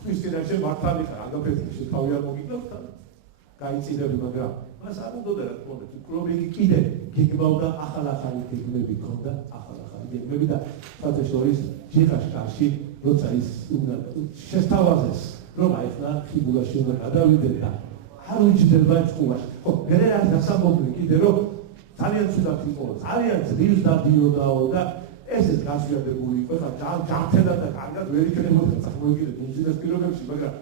ქრისტიანში მართალი ხარ აგაფეთქე თავი არ მოგიგებთ გაიწირები მაგრამ მას არ უნდა და რა თქმა უნდა პრობლემა კიდე გეგმავდა ახალ-ახალი გეგმები ქონდა ახალ-ახალი გეგმები და ფათაშორის ჯიხაშკარში როცა ის უნდა შესთავაზეს რომ აი ხა ხიბულაში უნდა გადავიდეთ და არ უჯდება ჭკუაში ხო გერა დასამოგვი კიდე რომ ძალიან ცუდად იყო, ძალიან ძვირს დადიოდაო და ესეც გაზიადებული იყო, ხა ჯანმრთელად და კარგად ვერ იქნებოდა წარმოიდგინეთ უმძიმეს პირობებში, მაგრამ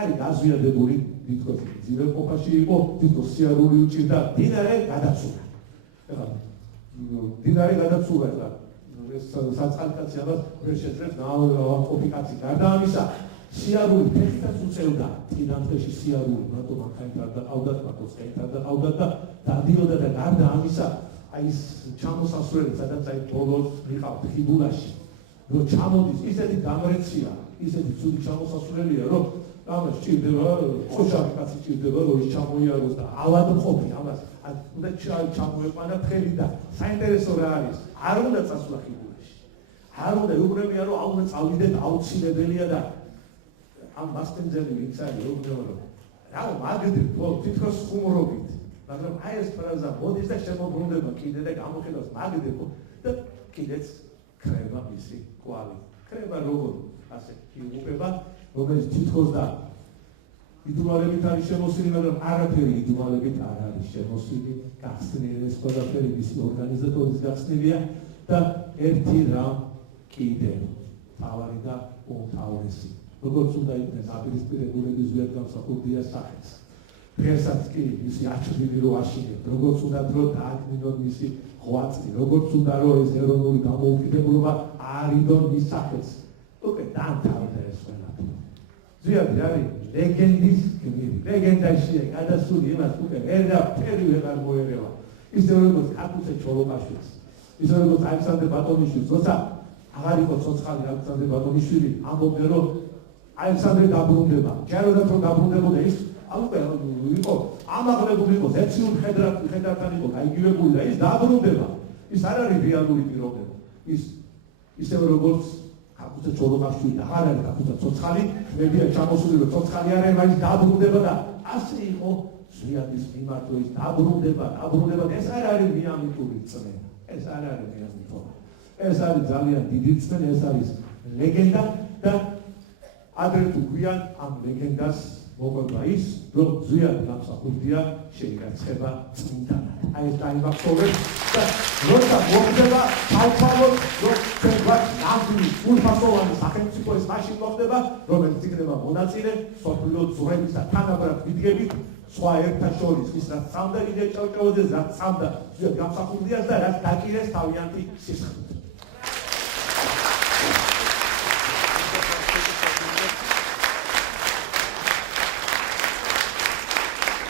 არის გაზიადებული, თითქოს ძირეყოფაში იყო, თითქოს სიარული უჭირდა, დინარე გადაცურა. ეხლა დინარე გადაცურა და ეს საწყალკაცი ამას ვერ შეძლებს ნაყოფი კაცი. გარდა ამისა, სიარული ფეხითაც უწევდა, წინამძღოლში სიარული, მარტო მანქანით და ყავდათ, მარტო წყეთად და ყავდათ და დადიოდა და გარდა ამისა, აი ეს ჩამოსასვლელი, სადაც აი ბოლოს მიყავთ ხიბულაში, რომ ჩამოდის, ისეთი გამრეცია, ისეთი ცუდი ჩამოსასვლელია, რომ ამას სჭირდება, ხოშავი კაცი სჭირდება, რომ ის ჩამოიაროს და ავადმყოფი ამას, უნდა ჩამოეყვანა ფერი და საინტერესო რა არის, არ უნდა წასვლა ხიბულაში. არ უნდა უბრალოდ რომ არ უნდა წავიდეთ, აუცილებელია და ამ მასპინძელი ვინც არის უბრალოდ რა მაგდრ თითქოს ხუმრობით მაგრამ აი ეს ფრაზა მოდის და შემოbrunდება კიდე და გამოხედავს მაგდრ და კიდეც ხრება მისი კვალი ხრება როგორ ასე იღუპება, რომელიც თითქოს და იდუმალებით არის შემოსილი, მაგრამ არაფერი იდუმალებით არ არის შემოსილი, გახსნილი ეს ყველაფერი მისი ორგანიზატორის გახსნილია და ერთი რამ კიდევ თავარი და უმთავრესი. როგორც უნდა იქნეს აპირისპირებულები ზუსტად გამსახურდია სახეს. დღესაც კი მისი აჩვილი რო აშენებთ, როგორც უნდა რომ დაადგინონ მისი ღვაწლი, როგორც უნდა რომ ეს ეროვნული დამოუკიდებლობა არიდონ მის სახეს. უკვე დაამთავრდა ეს ყველაფერი. ზუსტად არის ლეგენდის გმირი, ლეგენდაშია გადასული იმას უკვე ვერაფერი ვეღარ მოერევა. ისე როგორც კატუსე ჩოლოყაშვილს, ისე როგორც ალექსანდრე ბატონიშვილს, როცა აღარ იყო ცოცხალი ალექსანდრე ბატონიშვილი, ამბობდა რომ ალექსანდრე დაბრუნდება. ჯეროდაც რომ დაბრუნდებოდა ის უკვე იყო ამაღლებული იყო ზეციურ ხედრთან იყო გაიგივებული და ის დაბრუნდება. ის არ არის რეალური პიროვნება. ის ისევე როგორც კატუსე ჩოლოყაშვილი აღარ არის კატუსე ცოცხალი, მედია ჩამოსული რომ ცოცხალი არ არის, ის დაბრუნდება და ასე იყო ზვიადის მიმართ რომ ის დაბრუნდება. ეს არ არის მიამიტური წმენა. ეს არ არის მიამიტური. ეს არის ძალიან დიდი წმენა, ეს არის ლეგენდა და ადრე თუ გვიან ამ ლეგენდას მოყვება ის, რომ ზვიად გამსახურდია შეიკარცხება წმინდანად. აი ეს დაიმახსოვრეთ და როცა მოხდება თვალთვალოდ, რომ თქვენ ნამდვილი ურფასოვანი სახელმწიფო ეს მაშინ მოხდება, რომელიც იქნება მონაწილე სოფლიო ძვრების და თანაბრად ვიდგებით სხვა ერთა შორის ის რაც წამდა იდე ჭავჭავაძეს, რაც წამდა ზვიად გამსახურდიას და რაც დაკირეს თავიანთი სისხლით.